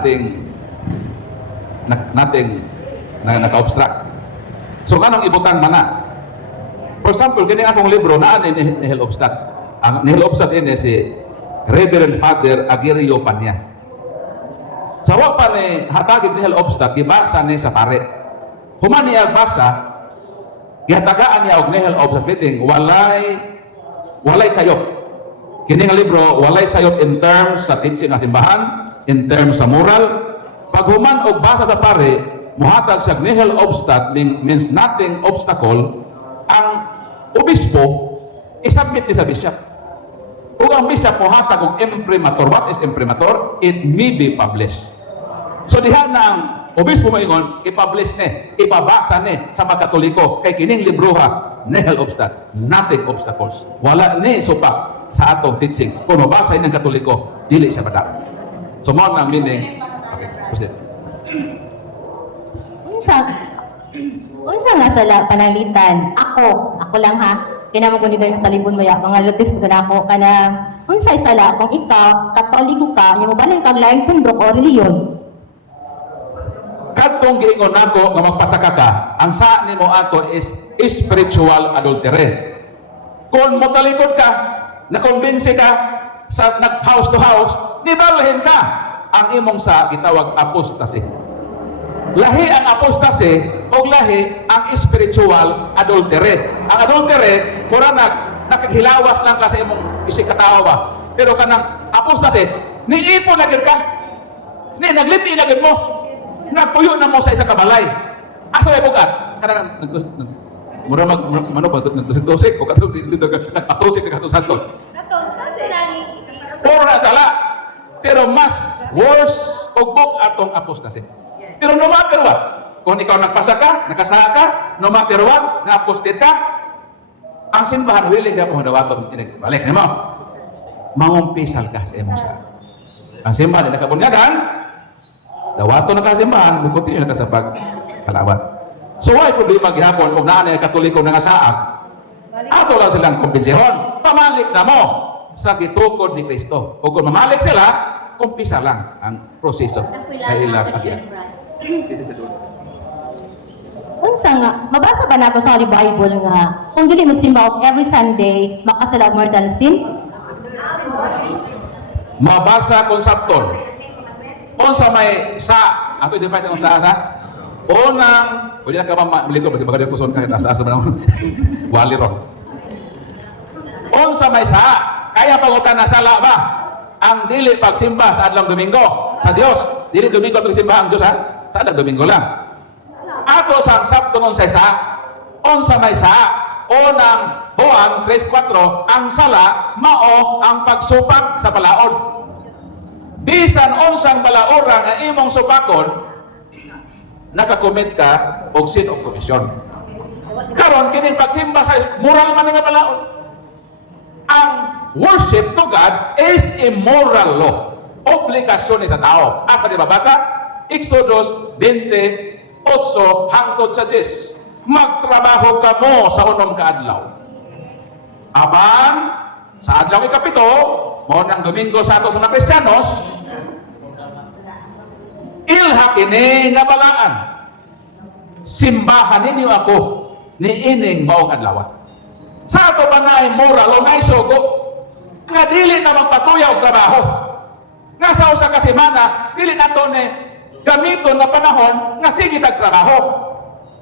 naka-obstruct. So kanang ibutan man na. For example, kini akong libro na ni nihil obstat. Ang nihil obstat ini si Reverend Father Aguirre Panya. Sa wa pa ni hatagid nihil obstat, gibasa ni sa pare. Human niya basa, gihatagaan niya og nihil obstat meaning walay sayop. Kini nga libro walay sayop in terms sa teaching nga simbahan, in terms sa moral. Pag human og basa sa pare, muhatag siya nihil obstat means nothing obstacle. Ang obispo isubmit ni sa bishop. Kung ang bishop muhatag og imprimatur, what is imprimatur? It may be published. So diha na ang obispo maingon, i-publish ni, ipabasa ni sa mga Katoliko kay kining libro ha, nihil obstat, nothing obstacles. Wala ni supa sa atong teaching. Kung mabasa ng Katoliko, dili siya bada. So mo ang meaning. Okay, proceed. Unsa nga sala pananglitan? Ako lang ha. Kinamo ko ni sa talibon mo ya, mga lutis ko na ako kana unsay sala kung ikaw Katoliko ka, nya mo balang kag laing pundok o reliyon. Kadtong giingon nako nga magpasaka ka, ang sa nimo ato is spiritual adultery. Kung motalikod ka, nakonbinsi ka sa nag house to house, nibalhin ka ang imong sa gitawag apostasy. Lahi ang apostasy o lahi ang spiritual adultery. Ang adultery, mura nakaghilawas lang ka sa imong isig katawa ba. Pero kanang apostasy, niipon na gid ka. Ni nagliti na gid mo. Nagpuyo na mo sa isa kabalay. Asa may bugat? Kanang mura mano ba nagtusik o katong dito nagpatusik ka katong santo. Puro na sala. Pero mas worse og bug atong apostasy. Pero no matter what, kung ikaw nagpasa ka, nakasaka ka, no matter what, na-apostate ka, ang simbahan, willing ka kung dawaton, balik na mo. Mangumpisal ka sa imong sa. Ang simbahan, nakabunyagan, dawaton na ka sa simbahan, bukuntin na ka sa pagkalawat. So, why problema gihapon kung naan ay Katoliko na ngasaag? Ato lang silang kumbensihon, pamalik na mo sa gitukod ni Kristo. O kung mamalik sila, kumpisa lang ang proseso na ilang agyan. Unsa nga, mabasa ba nato sa Holy Bible nga kung dili mo simba og every Sunday, makasala og mortal sin? Mabasa konsapton. Unsa may sa, ato di pa sa sa. Unang, pwede na ka maliko kasi baka di kuson ka taas ba naman. Wali ron. Unsa may sa, kaya pangutan na sala ba? Ang dili pagsimba sa adlaw Domingo sa Dios. Dili Domingo pag simba ang Dios ha. Sa adlaw Domingo lang. Ato sa Sabto nun sa isa, unsa may sa, unang Juan 3:4, ang sala mao ang pagsupak sa balaod. Bisan unsang balaora nga imong supakon, nakakomit ka og sin of commission. Karon kining pagsimba sa moral man nga balaod. Ang worship to God is a moral law. Obligasyon sa tao. Asa di babasa? Exodus 28 hangtod sa 10. Magtrabaho ka mo sa unom ka adlaw. Aban sa adlaw ikapito, mo nang Domingo sa ato sa mga Kristiyanos, ilha kini nga balaan. Simbahan ninyo ako ni ining maong adlaw. Sa ato ba na moral o na isugo? Nga dili na magpatuya og trabaho. Nga sa usa ka semana, dili na to ni gamiton na panahon nga sige tagtrabaho.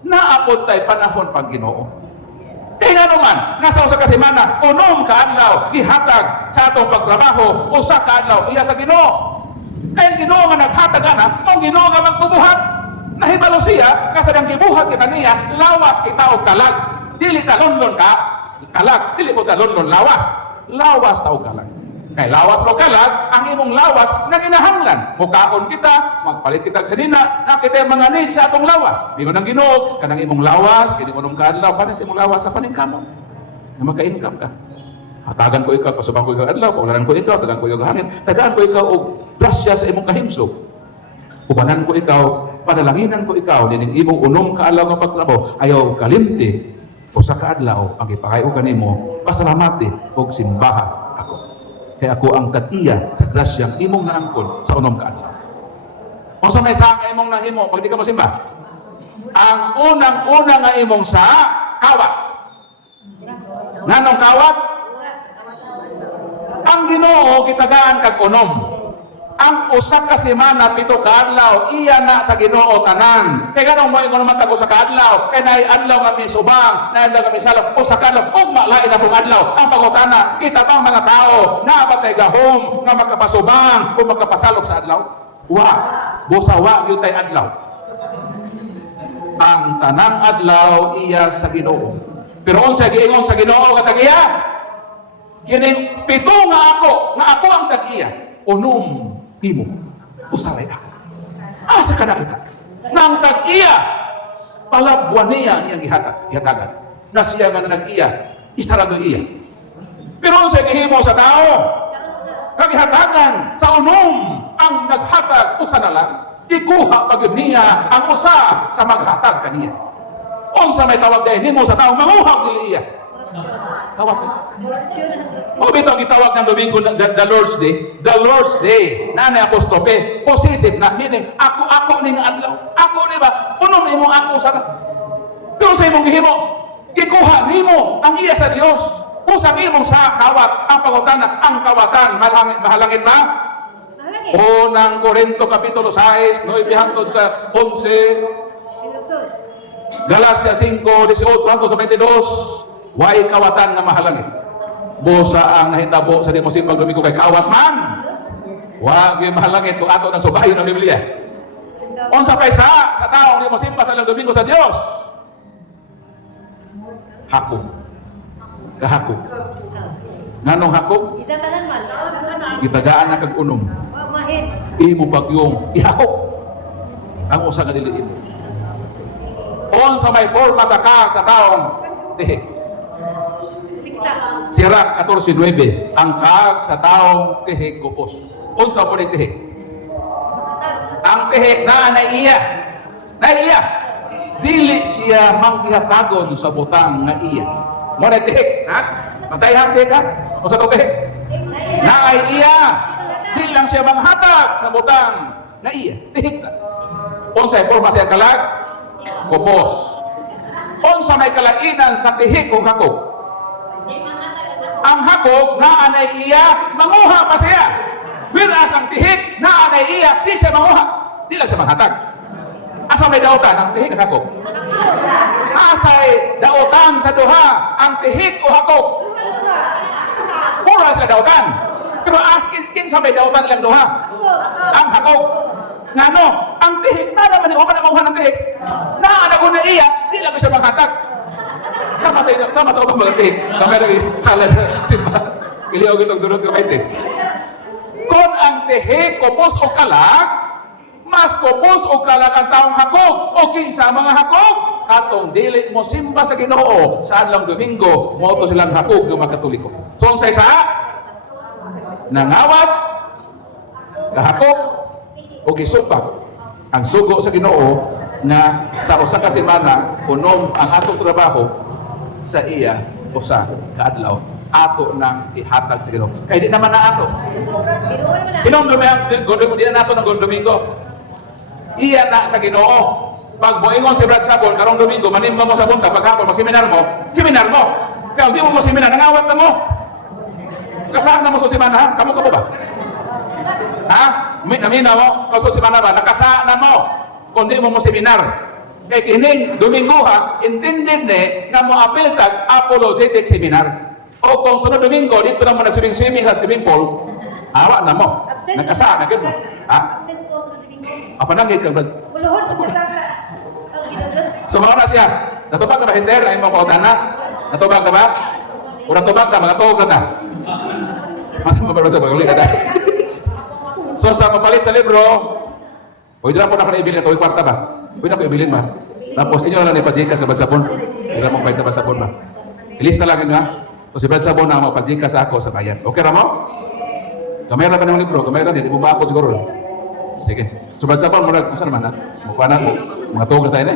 Naapod tay panahon pag Ginoo. Kaya nga naman, nasa usa ka semana, unom ka adlaw, gihatag sa atong pagtrabaho, usa ka adlaw, iya sa Ginoo. Kaya Ginoo nga naghatag ana, kung Ginoo nga magbubuhat, nahibalo siya, kasadang gibuhat kita niya, lawas kita og kalag. Dili ka lonlon ka, kalag, dili ko ta lonlon lawas. Lawas ta og kalag. Kay lawas mo kalag, ang imong lawas na ginahanglan. Mukaon kita, magpalit kita sa nina, na kita mga needs sa atong lawas. Di ko nang Ginoo, kanang imong lawas, kini ko nung kaadlaw, paano sa imong lawas sa paningkamot? Na magka-income ka. Hatagan ko ikaw, pasubang ko ikaw adlaw, paularan ko ikaw, tagaan ko ikaw hangin, tagaan ko ikaw og grasya sa imong kahimsog. Ubanan ko ikaw, panalanginan ko ikaw, dining imong unom kaalaw nga pagtrabaho, ayaw kalimti, usa ka adlaw ang ipakayo kanimo pasalamati og simbaha ako. Kaya ako ang tag-iya sa grasyang imong naangkon sa unom ka adlaw. Unsa may sa imong nahimo pag di ka mosimba? Ang unang-una nga imong sa kawat. Nganong kawat? Ang Ginoo gitagaan kag unom. Ang usa ka semana pito ka adlaw iya na sa Ginoo tanan. Kay ganong mo ingon man tag usa ka adlaw, kay naay adlaw nga misubang, naay adlaw nga misalap usa ka adlaw ug malain na pong adlaw. Ang pangutana, kita bang mga tao na batay gahom nga makapasubang o makapasalop sa adlaw? Wa, busawa gyud tay adlaw. Ang tanang adlaw iya sa Ginoo. Pero unsa giingon sa Ginoo nga tag-iya? Kining pito nga ako ang tag-iya. Unom imo usaray ako. Asa ka nakita? Nang tag-iya, palabuan niya ang iyang ihatagan. Na siya nga nag-iya, isa lang ang iya. Pero ang gihimo sa tao, naghatagan sa unom ang naghatag usa na lang, ikuha pagod niya ang usa sa maghatag kaniya. Unsa may tawag dahil nimo sa tao, manguhag dili iya. Tawag. O bitaw gitawag ng Domingo the Lord's Day. The Lord's Day. Nanay apostope. Possessive na. Meaning, ako ni nga adlaw. Ako ni ba? Unom imo ako sa pero sa imong gihimo, gikuha nimo ang iya sa Dios. Usang imong sa kawat, ang pangutana, ang kawatan, mahalangit ba? Unang Korinto Kapitulo 6, 9 hangtod sa 11, Galacia 5, 18 hangtod sa 22, way kawatan nga mahalangit. Busa ang nahitabo sa di mo simpang Domingo kay kawat man. Wag yung mahalangit kung ato ng subayon ng Biblia. Unsa pay sa taong di mo simpa sa Domingo sa Dios. Hakog. Kahakog. Nganong hakog? Isa tanan man. Gitagaan na kag unom. Mahin. Imo bagyong ihakog. Ang usa nga dili imo. Unsa may forma sa kag sa taong tihik. Sirach 14:9 ang kag sa taong tihik kupos. Unsa po ni tihik? Ang tihik na iya. Na iya. Dili siya manggihatagon sa butang nga iya. Mo na tihik, ha? Matayhan tihik ha? Unsa to tihik? Na iya. Dili lang siya manghatag sa butang nga iya. Tihik na. Unsa forma siya kalag? Kupos. Unsa may kalainan sa tihik o hakog? Ang hakog na anay iya, manguha pa siya. Whereas ang tihik na anay iya, di siya manguha. Di lang siya manghatag. Asa may dautan ang tihik o hakog? Asay dautan sa duha ang tihik o hakog? Pura sila dautan. Pero asking sa may dautan lang duha? Ang hakog. Ngano, ang tihik na naman yung na manguha ng tihik. Na anaguna iya, di lang siya manghatag. Sama sa ubang mga tihik. Kami rin halas simba. Iliog itong durot ko kayo. Kung ang tihik, kupos o kalag, mas kupos o kalag ang taong hakog o kinsa mga hakog. Katong dili mo simba sa Ginoo sa adlang Domingo, mo to silang hakog ng mga Katoliko. So, ang sa nangawat, kahakog, o gisubak ang sugo sa Ginoo na sa usa ka semana unom ang atong trabaho sa iya usa ka adlaw ato nang ihatag sa Ginoo. Kay di naman na ato. Inom Domingo di na nato ng Domingo. Iya na sa Ginoo. Pag moingon si Brad Sabon karong Domingo manimba mo sa bunta paghapon seminar mo. Kaya di mo seminar nangawat na mo. Kasaan na mo sa semana ha? Kamu ka mo ba? Ha? Namina mo? Kaso semana ba? Nakasaan na mo? Kundi mo seminar. Kaya kining Domingo ha, intended nga mo apil tag apologetic seminar. O kung sunod Domingo, dito na mo na swimming sa swimming pool, awa na mo. Nakasaan na mo. Ha? Absent ko sa Domingo. Apa nangit ka, Brad? Uluhod ko sa Ginugas. Sumaw na siya. Natubag ka ba, Esther? Ay mo kautan na? Natubag ka ba? O natubag ka, mga tuog na. Mas mabaro sa paguli ka dahil. So sa papalit sa libro, pwede na po na ako na-ibilin ito, kwarta ba? Pwede na ko ibilin ba? Tapos inyo na lang ipajikas na Brad Sabon. Pwede na mong pahit na Brad Sabon ba? Ilista lang yun ha? So si Brad Sabon na mapajikas ako sa bayan. Okay na mo? Kamera ba ng libro? Kamera din, ibumba ako siguro. Sige. So Brad Sabon, muna, saan naman ha? Mukha na ako. Mga tuog na tayo na.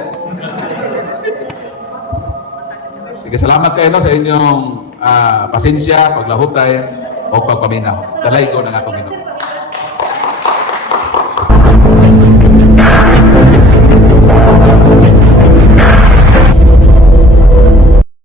Sige. Sige, salamat kayo no, sa inyong pasensya, paglahutay, o pagpaminaw. Talay ko ng atong Ginoo.